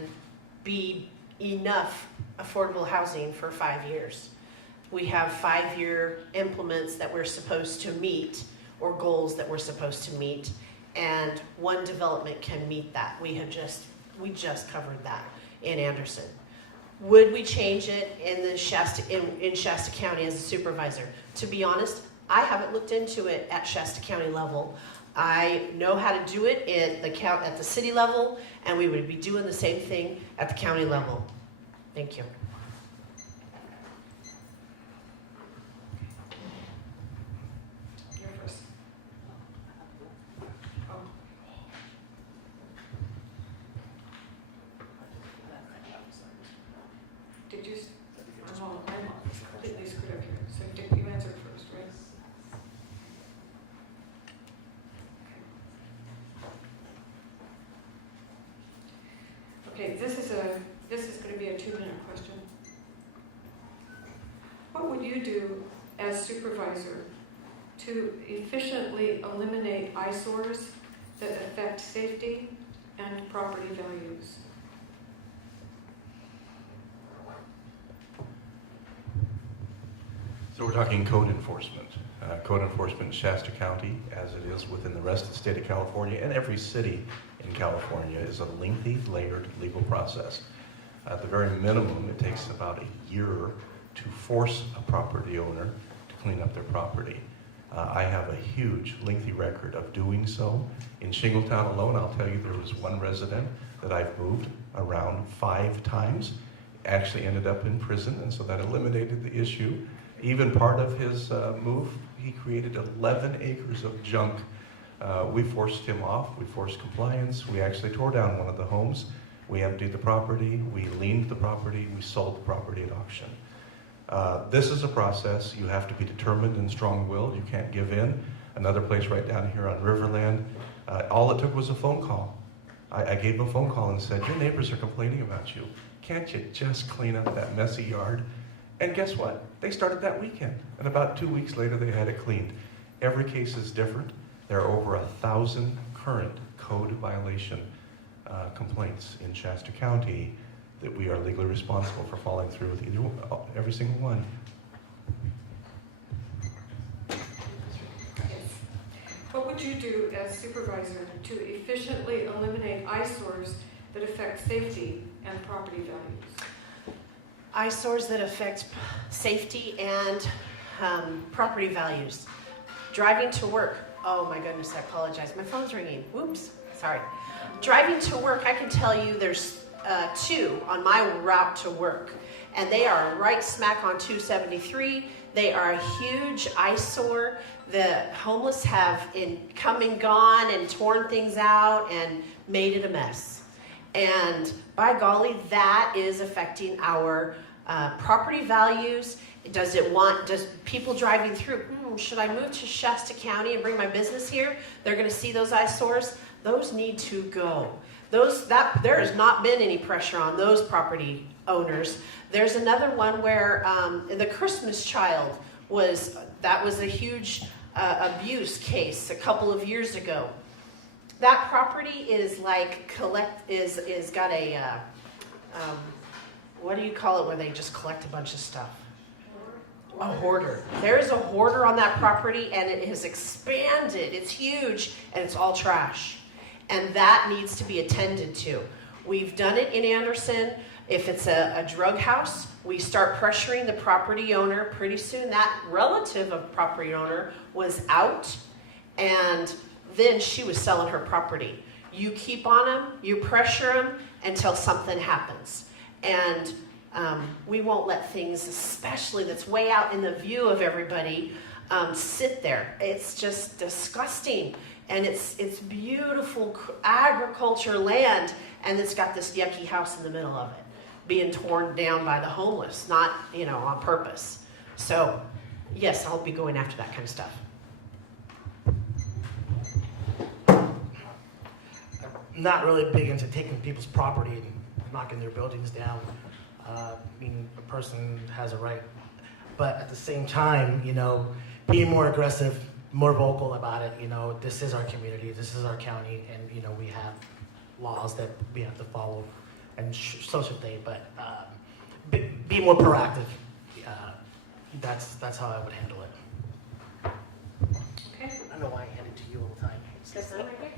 be enough affordable housing for 5 years. We have 5-year implements that we're supposed to meet, or goals that we're supposed to meet, and one development can meet that. We just covered that in Anderson. Would we change it in the in Shasta County as a supervisor? To be honest, I haven't looked into it at Shasta County level. I know how to do it at the city level, and we would be doing the same thing at the county level. Thank you. You're first. Oh. Did you? I'm completely screwed up here. So you answered first, right? Okay, this is going to be a 2-minute question. What would you do as supervisor to efficiently eliminate eyesores that affect safety and property values? So we're talking code enforcement. Code enforcement in Shasta County, as it is within the rest of the state of California and every city in California, is a lengthy, layered legal process. At the very minimum, it takes about a year to force a property owner to clean up their property. I have a huge, lengthy record of doing so. In Shingletown alone, I'll tell you, there was one resident that I've moved around 5 times, actually ended up in prison, and so that eliminated the issue. Even part of his move, he created 11 acres of junk. We forced him off, we forced compliance, we actually tore down one of the homes, we emptied the property, we liened the property, we sold the property at auction. This is a process. You have to be determined and strong-willed. You can't give in. Another place right down here on Riverland, all it took was a phone call. I gave them a phone call and said, your neighbors are complaining about you. Can't you just clean up that messy yard? And guess what? They started that weekend. And about 2 weeks later, they had it cleaned. Every case is different. There are over 1,000 current code violation complaints in Shasta County that we are legally responsible for following through with every single one. Yes. What would you do as supervisor to efficiently eliminate eyesores that affect safety and property values? Eyesores that affect safety and property values. Driving to work. Oh my goodness, I apologize. My phone's ringing. Whoops, sorry. Driving to work, I can tell you there's 2 on my route to work, and they are right smack on 273. They are a huge eyesore. The homeless have come and gone and torn things out and made it a mess. And by golly, that is affecting our property values. Does people driving through, should I move to Shasta County and bring my business here? They're going to see those eyesores. Those need to go. There has not been any pressure on those property owners. There's another one where the Christmas child was a huge abuse case a couple of years ago. That property is got a what do you call it where they just collect a bunch of stuff? A hoarder. There is a hoarder on that property, and it has expanded. It's huge, and it's all trash. And that needs to be attended to. We've done it in Anderson. If it's a drug house, we start pressuring the property owner. Pretty soon that relative of property owner was out, and then she was selling her property. You keep on them, you pressure them until something happens. And we won't let things, especially that's way out in the view of everybody, sit there. It's just disgusting. And it's beautiful agriculture land, and it's got this yucky house in the middle of it, being torn down by the homeless, not, on purpose. So, yes, I'll be going after that kind of stuff. I'm not really big into taking people's property and knocking their buildings down. I mean, a person has a right. But at the same time, being more aggressive, more vocal about it, this is our community, this is our county, and, we have laws that we have to follow, and so should they, but be more proactive. That's how I would handle it. Okay. I don't know why I hand it to you all the time. That's not right there.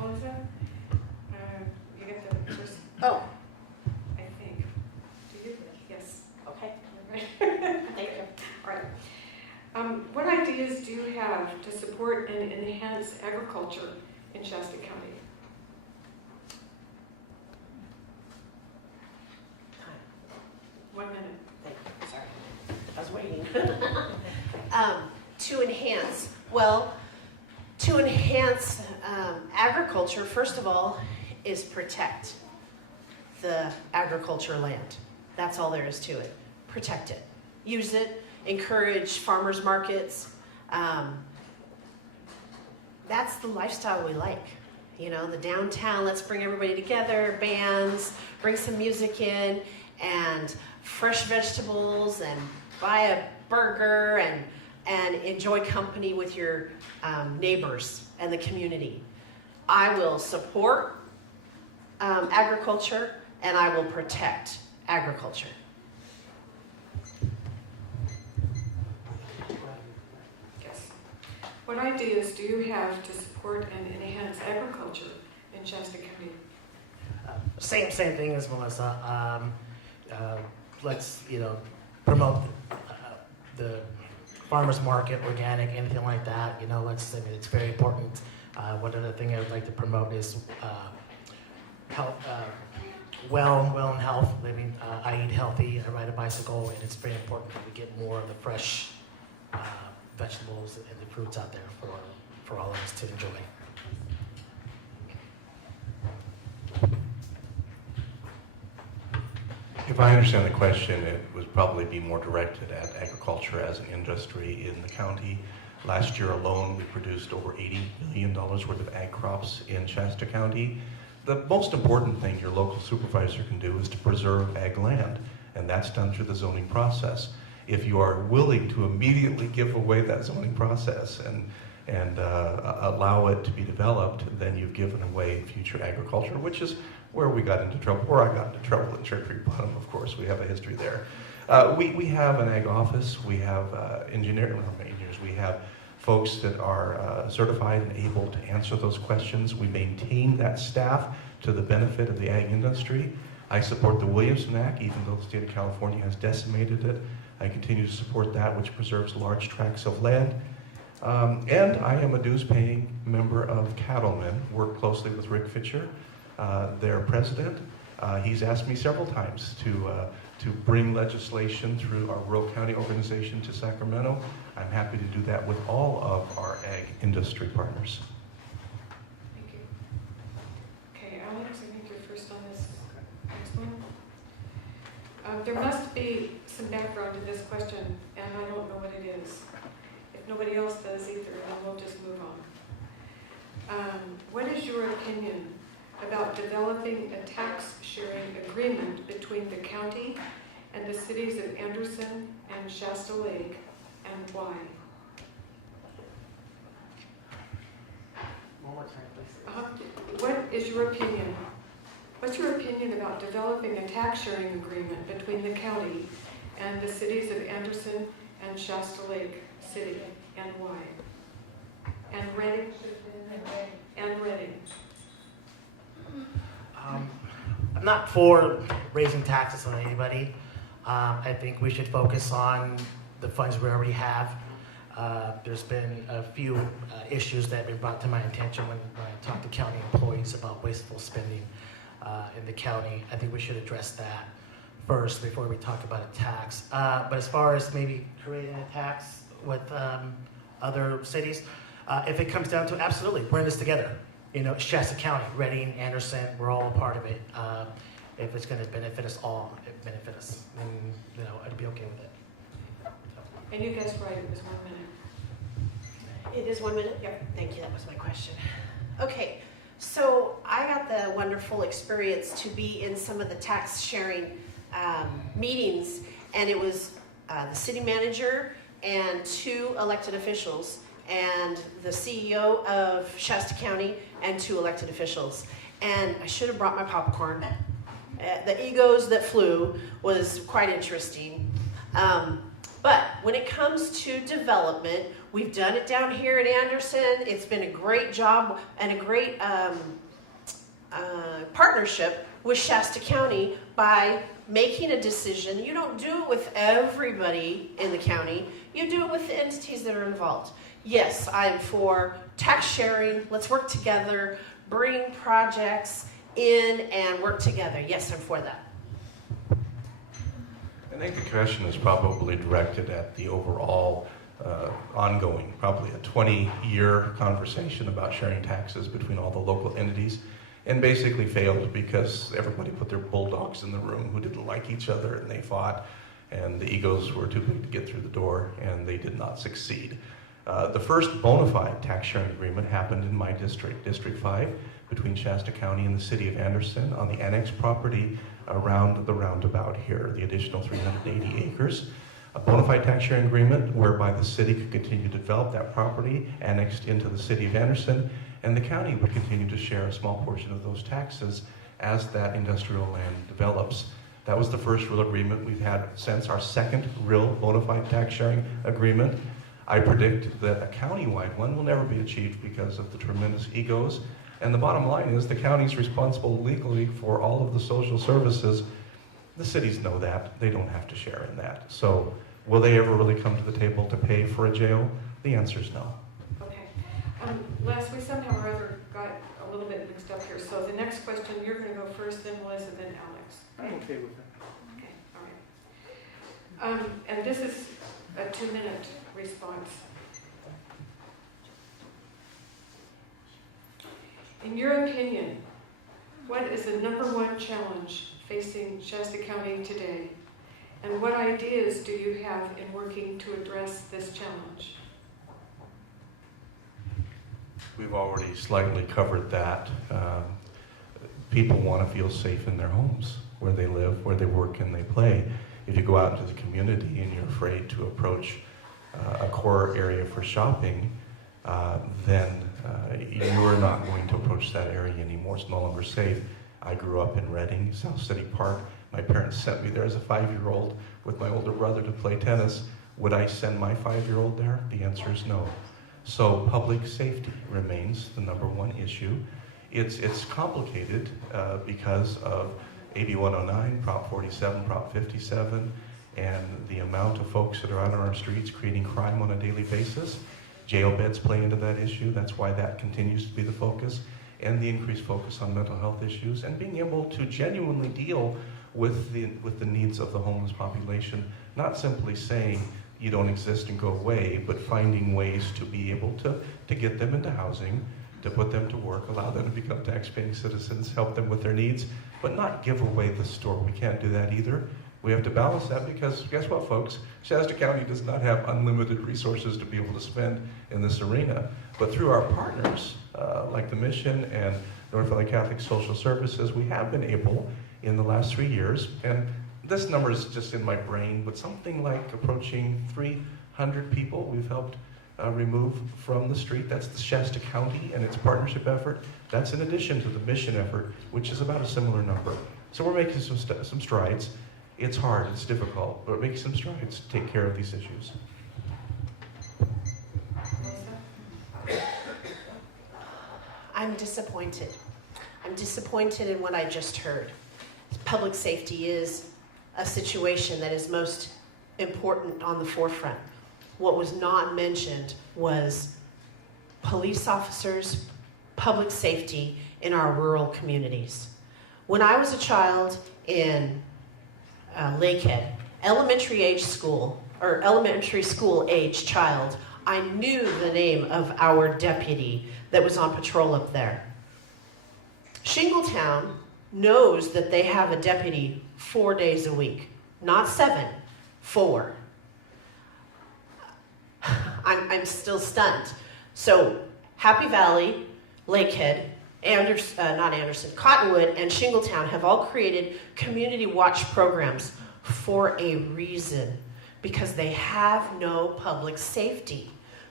Melissa? You get the first, Oh, I think. Do you? Yes. okay. Right. Thank you. All right. What ideas do you have to support and enhance agriculture in Shasta County? Time. 1 minute. Thank you. Sorry. I was waiting. To enhance agriculture, first of all, is protect the agriculture land. That's all there is to it. Protect it. Use it. Encourage farmers markets. That's the lifestyle we like. The downtown, let's bring everybody together, bands, bring some music in, and fresh vegetables, and buy a burger, and enjoy company with your neighbors and the community. I will support agriculture, and I will protect agriculture. Yes. What ideas do you have to support and enhance agriculture in Shasta County? Same thing as Melissa. Let's promote the farmers market, organic, anything like that. It's very important. One other thing I would like to promote is health, well and health living. I eat healthy. I ride a bicycle, and it's very important that we get more of the fresh vegetables and the fruits out there for all of us to enjoy. If I understand the question, it would probably be more directed at agriculture as an industry in the county. Last year alone, we produced over $80 million worth of ag crops in Shasta County. The most important thing your local supervisor can do is to preserve ag land, and that's done through the zoning process. If you are willing to immediately give away that zoning process and allow it to be developed, then you've given away future agriculture, which is where we got into trouble, where I got into trouble in Cherry Creek Bottom, of course. We have a history there. We have an ag office. We have engineers. We have folks that are certified and able to answer those questions. We maintain that staff to the benefit of the ag industry. I support the Williamson Act, even though the state of California has decimated it. I continue to support that, which preserves large tracts of land. And I am a dues-paying member of Cattlemen, work closely with Rick Fitcher, their president. He's asked me several times to bring legislation through our rural county organization to Sacramento. I'm happy to do that with all of our ag industry partners. Thank you. Okay, Alex, I think you're first on this next one. There must be some background to this question, and I don't know what it is. If nobody else does either, then we'll just move on. What is your opinion about developing a tax-sharing agreement between the county and the cities of Anderson and Shasta Lake, and why? One more time, please. What is your opinion? What's your opinion about developing a tax-sharing agreement between the county and the cities of Anderson and Shasta Lake City, and why? And Redding? And Redding. I'm not for raising taxes on anybody. I think we should focus on the funds we already have. There's been a few issues that have been brought to my attention when I talk to county employees about wasteful spending in the county. I think we should address that first before we talk about a tax. But as far as maybe creating a tax with other cities, if it comes down to it, absolutely, we're in this together. You know, Shasta County, Reading, Anderson, we're all a part of it. If it's going to benefit us all, it benefit us, and you know, I'd be okay with it. And you guessed right, it was 1 minute. It is 1 minute? Yep. Thank you, that was my question. Okay, so I got the wonderful experience to be in some of the tax sharing meetings, and it was the city manager and 2 elected officials, and the CEO of Shasta County and 2 elected officials. And I should have brought my popcorn. The egos that flew was quite interesting. But when it comes to development, we've done it down here in Anderson. It's been a great job and a great partnership with Shasta County by making a decision. You don't do it with everybody in the county. You do it with the entities that are involved. Yes, I'm for tax sharing. Let's work together, bring projects in and work together. Yes, I'm for that. I think the question is probably directed at the overall ongoing, probably a 20-year conversation about sharing taxes between all the local entities, and basically failed because everybody put their bulldogs in the room who didn't like each other, and they fought, and the egos were too big to get through the door, and they did not succeed. The first bona fide tax sharing agreement happened in my district, District 5, between Shasta County and the city of Anderson on the annexed property around the roundabout here, the additional 380 acres. A bona fide tax sharing agreement whereby the city could continue to develop that property annexed into the city of Anderson, and the county would continue to share a small portion of those taxes as that industrial land develops. That was the first real agreement we've had since our second real bona fide tax sharing agreement. I predict that a county-wide one will never be achieved because of the tremendous egos. And the bottom line is the county's responsible legally for all of the social services. The cities know that. They don't have to share in that. So will they ever really come to the table to pay for a jail? The answer is no. Okay. Les, we somehow or other got a little bit mixed up here. So the next question, you're going to go first, then Melissa, then Alex. I'm okay with that. Okay, all right. And this is a 2-minute response. In your opinion, what is the #1 challenge facing Shasta County today? And what ideas do you have in working to address this challenge? We've already slightly covered that. People want to feel safe in their homes, where they live, where they work, and they play. If you go out into the community and you're afraid to approach a core area for shopping, then you are not going to approach that area anymore. It's no longer safe. I grew up in Reading, South City Park. My parents sent me there as a 5-year-old with my older brother to play tennis. Would I send my 5-year-old there? The answer is no. So public safety remains the #1 issue. It's complicated because of AB 109, Prop 47, Prop 57, and the amount of folks that are out on our streets creating crime on a daily basis. Jail beds play into that issue. That's why that continues to be the focus, and the increased focus on mental health issues and being able to genuinely deal with the needs of the homeless population, not simply saying you don't exist and go away, but finding ways to be able to get them into housing, to put them to work, allow them to become tax-paying citizens, help them with their needs, but not give away the store. We can't do that either. We have to balance that because guess what, folks? Shasta County does not have unlimited resources to be able to spend in this arena. But through our partners, like the Mission and North Valley Catholic Social Services, we have been able, in the last 3 years, and this number is just in my brain, but something like approaching 300 people we've helped remove from the street. That's the Shasta County and its partnership effort. That's in addition to the Mission effort, which is about a similar number. So we're making some strides. It's hard, it's difficult, but making some strides to take care of these issues. I'm disappointed. I'm disappointed in what I just heard. public safety is a situation that is most important on the forefront. What was not mentioned was police officers, public safety in our rural communities. When I was a child in Lakehead, elementary school age child, I knew the name of our deputy that was on patrol up there. Shingletown knows that they have a deputy 4 days a week, not 7, 4. I'm still stunned. So Happy Valley, Lakehead, Cottonwood, and Shingletown have all created community watch programs for a reason, because they have no public safety.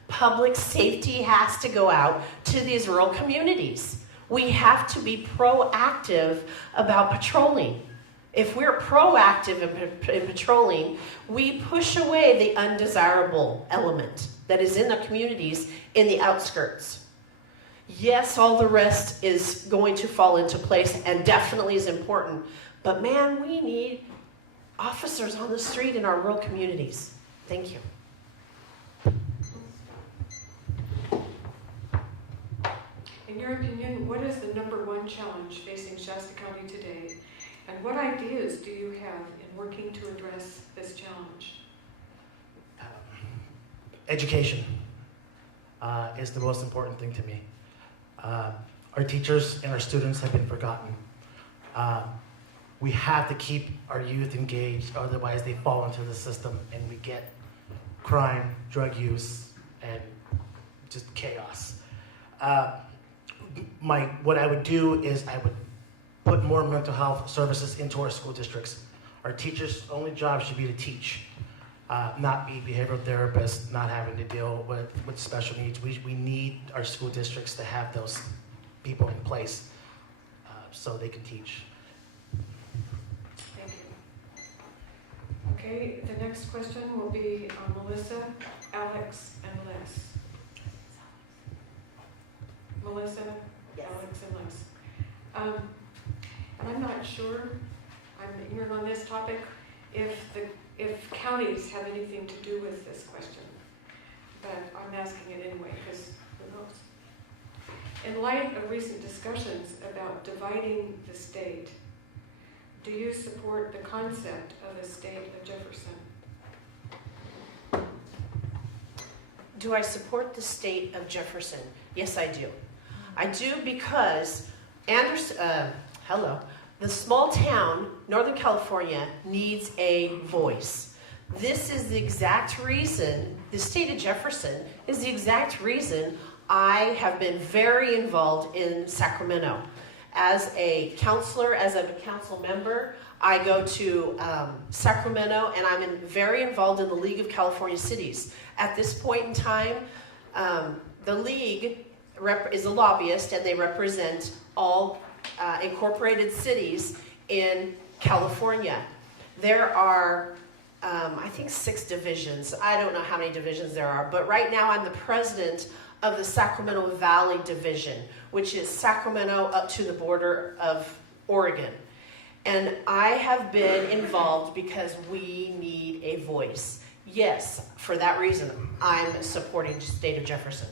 Public safety has to go out to these rural communities. We have to be proactive about patrolling. If we're proactive in patrolling, we push away the undesirable element that is in the communities in the outskirts. Yes, all the rest is going to fall into place and definitely is important, but man, we need officers on the street in our rural communities. Thank you. In your opinion, what is the #1 challenge facing Shasta County today? And what ideas do you have in working to address this challenge? Education is the most important thing to me. Our teachers and our students have been forgotten. We have to keep our youth engaged, otherwise they fall into the system and we get crime, drug use, and just chaos. What I would do is I would put more mental health services into our school districts. Our teachers' only job should be to teach, not be behavioral therapists, not having to deal with special needs. We need our school districts to have those people in place so they can teach. Thank you. Okay, the next question will be on Melissa, Alex, and Les. Melissa, Yes. Alex, and Les. I'm not sure, I'm ignorant on this topic, if counties have anything to do with this question. But I'm asking it anyway, because who knows? In light of recent discussions about dividing the state, do you support the concept of a state of Jefferson? Do I support the state of Jefferson? Yes, I do. I do because the small town, Northern California, needs a voice. This is the exact reason, the state of Jefferson is the exact reason I have been very involved in Sacramento. As a counselor, as a council member, I go to Sacramento, and I'm very involved in the League of California Cities. At this point in time, the League is a lobbyist, and they represent all incorporated cities in California. There are, I think, 6 divisions. I don't know how many divisions there are, but right now I'm the president of the Sacramento Valley Division, which is Sacramento up to the border of Oregon. And I have been involved because we need a voice. Yes, for that reason, I'm supporting the state of Jefferson.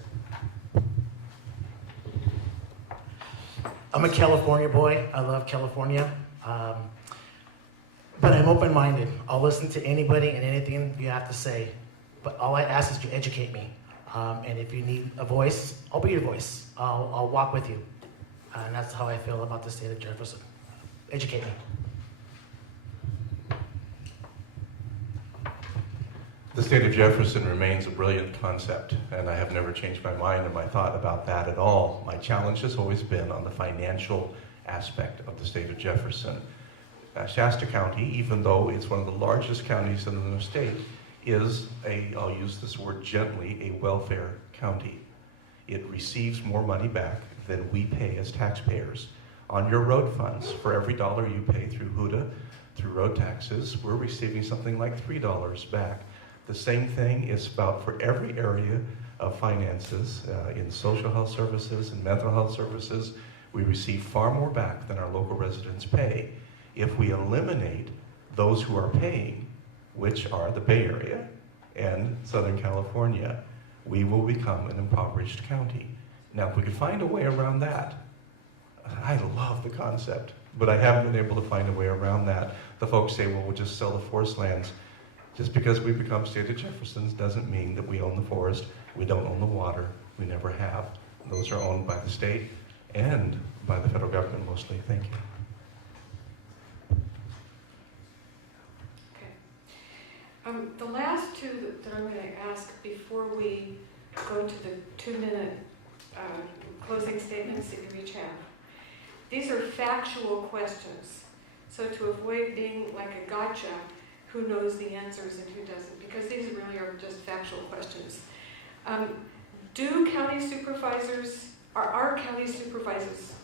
I'm a California boy. I love California. But I'm open-minded. I'll listen to anybody and anything you have to say. But all I ask is you educate me. And if you need a voice, I'll be your voice. I'll walk with you. And that's how I feel about the state of Jefferson. Educate me. The state of Jefferson remains a brilliant concept, and I have never changed my mind or my thought about that at all. My challenge has always been on the financial aspect of the state of Jefferson. Shasta County, even though it's one of the largest counties in the state, is I'll use this word gently, a welfare county. It receives more money back than we pay as taxpayers on your road funds. For every dollar you pay through HUDA, through road taxes, we're receiving something like $3 back. The same thing is about for every area of finances, in social health services and mental health services, we receive far more back than our local residents pay. If we eliminate those who are paying, which are the Bay Area and Southern California, we will become an impoverished county. Now, if we could find a way around that, I love the concept, but I haven't been able to find a way around that. The folks say, well, we'll just sell the forest lands. Just because we become state of Jeffersons doesn't mean that we own the forest. We don't own the water. We never have. Those are owned by the state and by the federal government mostly. Thank you. Okay. The last two that I'm going to ask before we go to the 2-minute closing statements that you each have. These are factual questions. So to avoid being like a gotcha, who knows the answers and who doesn't, because these really are just factual questions. Do county supervisors, are county supervisors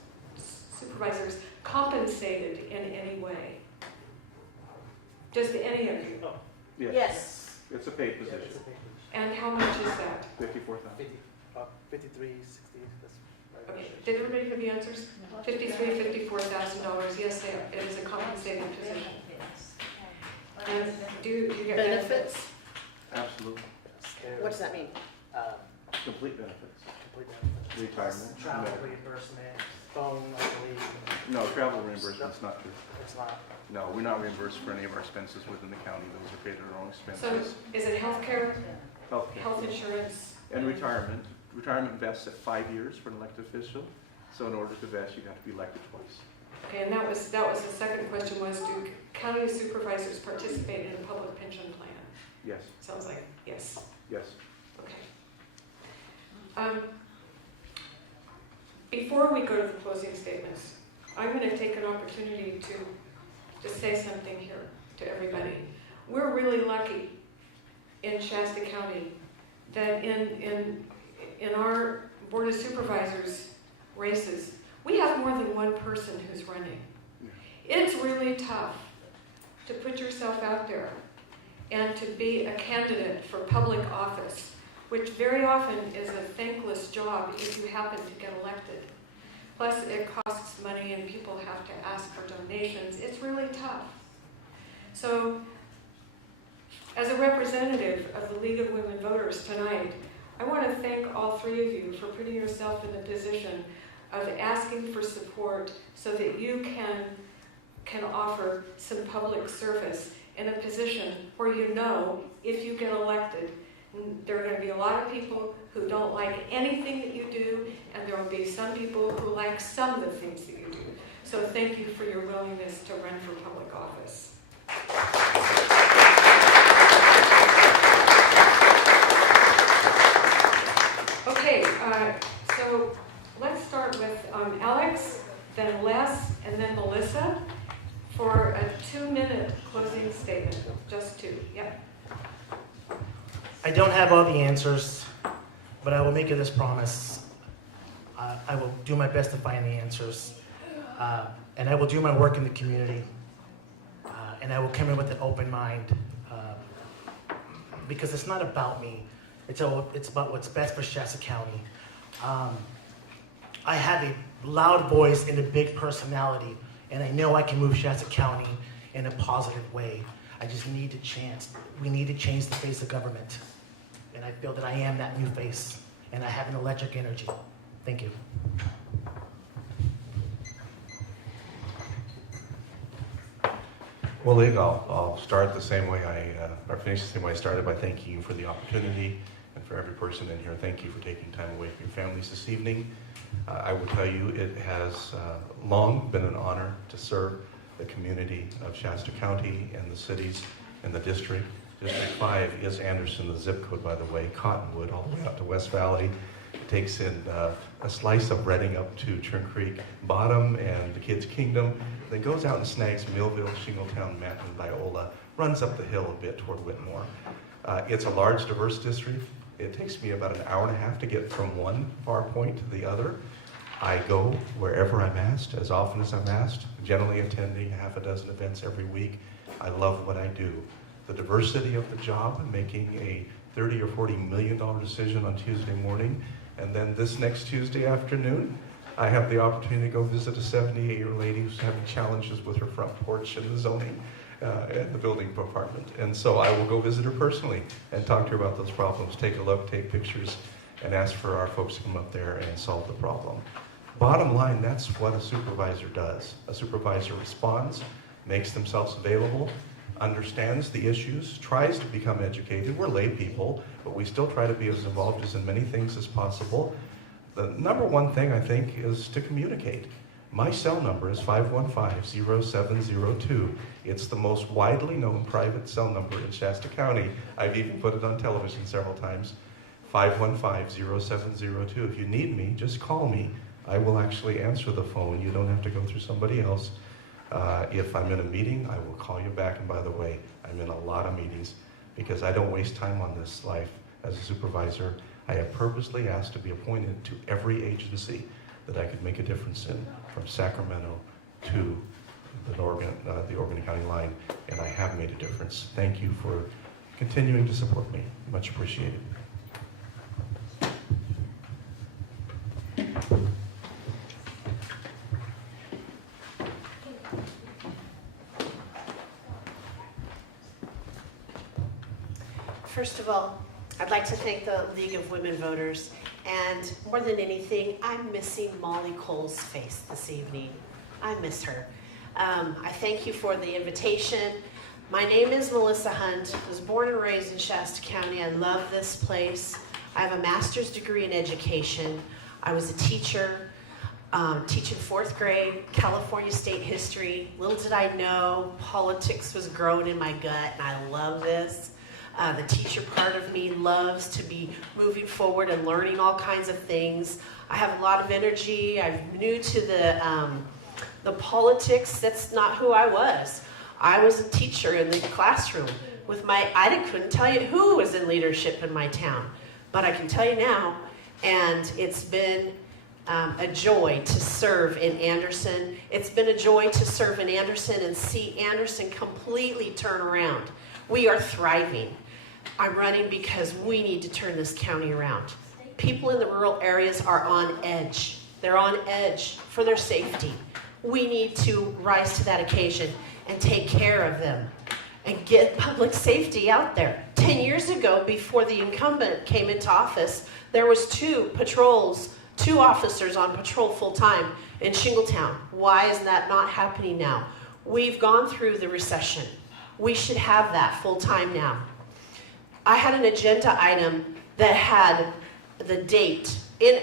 compensated in any way? Does any of you? Yes. It's a paid position. And how much is that? 54,000. 53, 60. Okay. Did everybody have the answers? $53,000, $54,000. Yes, it is a compensated position. And do you get Benefits? Absolutely. What does that mean? Complete benefits. Complete benefits. Retirement. Travel medical. reimbursement, phone, I believe. No, travel reimbursement's not true. It's not. No, we're not reimbursed for any of our expenses within the county. Those are paid at our own So expenses. is it health care, Healthcare. health insurance? And retirement. Retirement vests at 5 years for an elected official. So in order to vest, you have to be elected twice. Okay, and that was the second question was, do county supervisors participate in a public pension plan? Yes. Sounds like yes. Yes. Okay. Before we go to the closing statements, I'm going to take an opportunity to say something here to everybody. We're really lucky in Shasta County that in our Board of Supervisors races, we have more than one person who's running. It's really tough to put yourself out there and to be a candidate for public office, which very often is a thankless job if you happen to get elected. Plus, it costs money and people have to ask for donations. It's really tough. So, as a representative of the League of Women Voters tonight, I want to thank all three of you for putting yourself in the position of asking for support so that you can offer some public service in a position where you know if you get elected, there are going to be a lot of people who don't like anything that you do, and there will be some people who like some of the things that you do. So thank you for your willingness to run for public office. Okay, so let's start with Alex, then Les, and then Melissa for a 2-minute closing statement. Just two. Yep. I don't have all the answers, but I will make you this promise. I will do my best to find the answers. And I will do my work in the community. And I will come in with an open mind. Because it's not about me. It's about what's best for Shasta County. I have a loud voice and a big personality, and I know I can move Shasta County in a positive way. I just need to change. We need to change the face of government. And I feel that I am that new face, and I have an electric energy. Thank you. Well, Lig, I'll start the same way or finish the same way I started by thanking you for the opportunity, and for every person in here, thank you for taking time away from your families this evening. I will tell you, it has long been an honor to serve the community of Shasta County and the cities and the district. District 5 is Anderson, the zip code, by the way, Cottonwood, all the way out to West Valley. It takes in a slice of Reading up to Churn Creek Bottom and the Kids Kingdom, then goes out and snags Millville, Shingletown, Manton, Viola, runs up the hill a bit toward Whitmore. It's a large, diverse district. It takes me about an hour and a half to get from one far point to the other. I go wherever I'm asked, as often as I'm asked, generally attending half a dozen events every week. I love what I do. The diversity of the job, making a $30 or $40 million decision on Tuesday morning, and then this next Tuesday afternoon, I have the opportunity to go visit a 78-year-old lady who's having challenges with her front porch and the zoning at the building department. And so I will go visit her personally and talk to her about those problems, take a look, take pictures, and ask for our folks to come up there and solve the problem. Bottom line, that's what a supervisor does. A supervisor responds, makes themselves available, understands the issues, tries to become educated. We're lay people, but we still try to be as involved as in many things as possible. The number one thing, I think, is to communicate. My cell number is 515-0702. It's the most widely known private cell number in Shasta County. I've even put it on television several times. 515-0702. If you need me, just call me. I will actually answer the phone. You don't have to go through somebody else. If I'm in a meeting, I will call you back. And by the way, I'm in a lot of meetings because I don't waste time on this life as a supervisor. I have purposely asked to be appointed to every agency that I could make a difference in, from Sacramento to the Oregon County line, and I have made a difference. Thank you for continuing to support me. Much appreciated. First of all, I'd like to thank the League of Women Voters, and more than anything, I'm missing Molly Cole's face this evening. I miss her. I thank you for the invitation. My name is Melissa Hunt. I was born and raised in Shasta County. I love this place. I have a master's degree in education. I was a teacher, teaching 4th grade, California state history. Little did I know, politics was growing in my gut, and I love this. The teacher part of me loves to be moving forward and learning all kinds of things. I have a lot of energy. I'm new to the politics. That's not who I was. I was a teacher in the classroom with I couldn't tell you who was in leadership in my town, but I can tell you now, and it's been a joy to serve in Anderson. It's been a joy to serve in Anderson and see Anderson completely turn around. We are thriving. I'm running because we need to turn this county around. People in the rural areas are on edge. They're on edge for their safety. We need to rise to that occasion and take care of them and get public safety out there. 10 years ago, before the incumbent came into office, there was 2 officers on patrol full-time in Shingletown. Why is that not happening now? We've gone through the recession. We should have that full-time now. I had an agenda item that had the date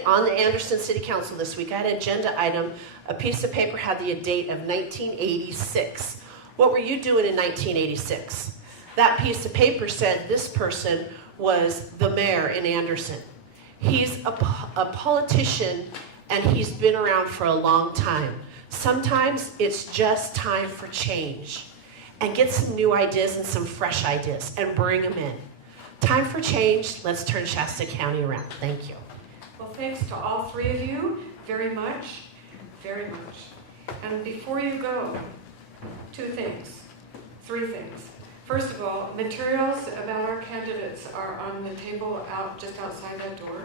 on the Anderson City Council this week. I had an agenda item, a piece of paper had the date of 1986. What were you doing in 1986? That piece of paper said this person was the mayor in Anderson. He's a politician, and he's been around for a long time. Sometimes it's just time for change. And get some new ideas and some fresh ideas and bring them in. Time for change. Let's turn Shasta County around. Thank you. Well, thanks to all 3 of you very much, very much. And before you go, 3 things. First of all, materials about our candidates are on the table just outside that door.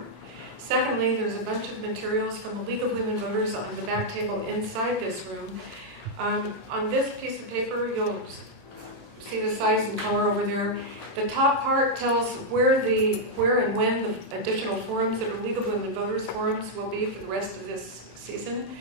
Secondly, there's a bunch of materials from the League of Women Voters on the back table inside this room. On this piece of paper, you'll see the size and color over there. The top part tells where and when the additional forums that are League of Women Voters forums will be for the rest of this season.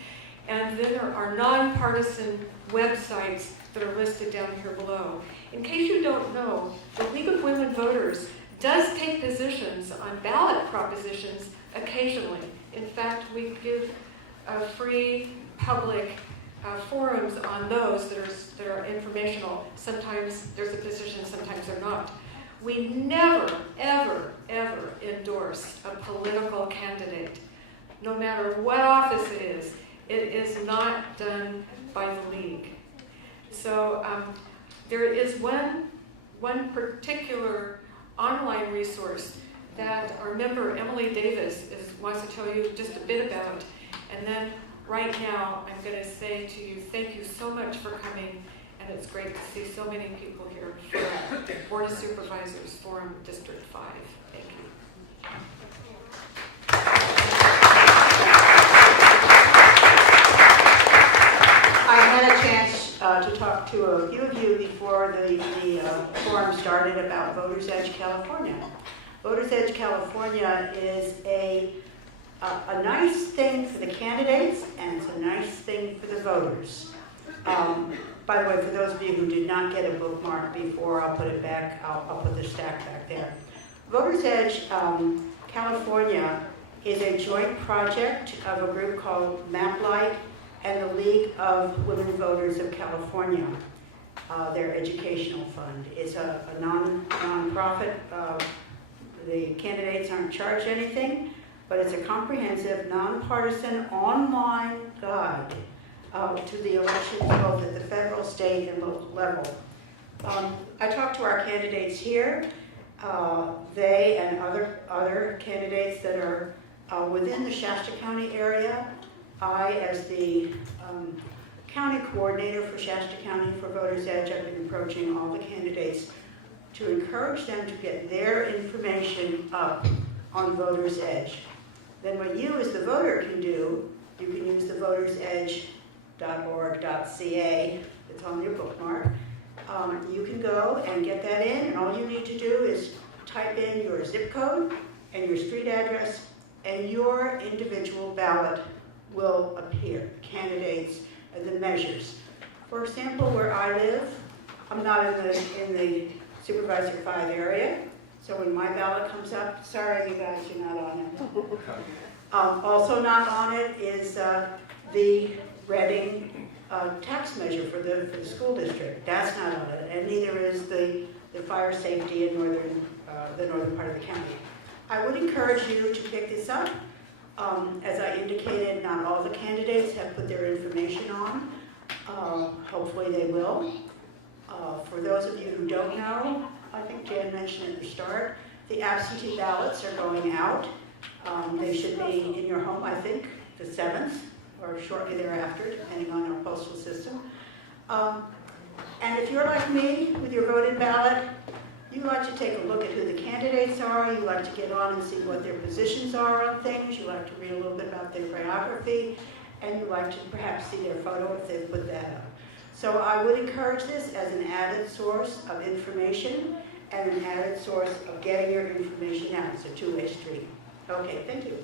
And then there are nonpartisan websites that are listed down here below. In case you don't know, the League of Women Voters does take positions on ballot propositions occasionally. In fact, we give free public forums on those that are informational. Sometimes there's a position, sometimes they're not. We never, ever, ever endorse a political candidate. No matter what office it is not done by the League. So there is one particular online resource that our member Emily Davis wants to tell you just a bit about. And then right now, I'm going to say to you, thank you so much for coming, and it's great to see so many people here for the Board of Supervisors Forum District 5. Thank you. talk to a few of you before the forum started about Voters Edge California. Voters Edge California is a nice thing for the candidates, and it's a nice thing for the voters. By the way, for those of you who did not get a bookmark before, I'll put it back, I'll put the stack back there. Voters Edge California is a joint project of a group called MapLight and the League of Women Voters of California, their educational fund. It's a non-profit. The candidates aren't charged anything, but it's a comprehensive, nonpartisan online guide to the elections both at the federal, state, and local level. I talked to our candidates here. They and other candidates that are within the Shasta County area. I, as the county coordinator for Shasta County for Voters Edge, I've been approaching all the candidates to encourage them to get their information up on Voters Edge. Then what you as the voter can do, you can use the votersedge.org.ca, it's on your bookmark. You can go and get that in, and all you need to do is type in your zip code and your street address, and your individual ballot will appear, candidates and the measures. For example, where I live, I'm not in the Supervisor 5 area, so when my ballot comes up, sorry you guys, you're not on it. Also not on it is the Reading tax measure for the school district. That's not on it, and neither is the fire safety in the northern part of the county. I would encourage you to pick this up. As I indicated, not all the candidates have put their information on. Hopefully they will. For those of you who don't know, I think Jan mentioned at the start, the absentee ballots are going out. They should be in your home, I think, the 7th or shortly thereafter, depending on our postal system. And if you're like me with your voting ballot, you like to take a look at who the candidates are, you like to get on and see what their positions are on things, you like to read a little bit about their biography, and you like to perhaps see their photo if they put that up. So I would encourage this as an added source of information and an added source of getting your information out. It's a two-way street. Okay, thank you.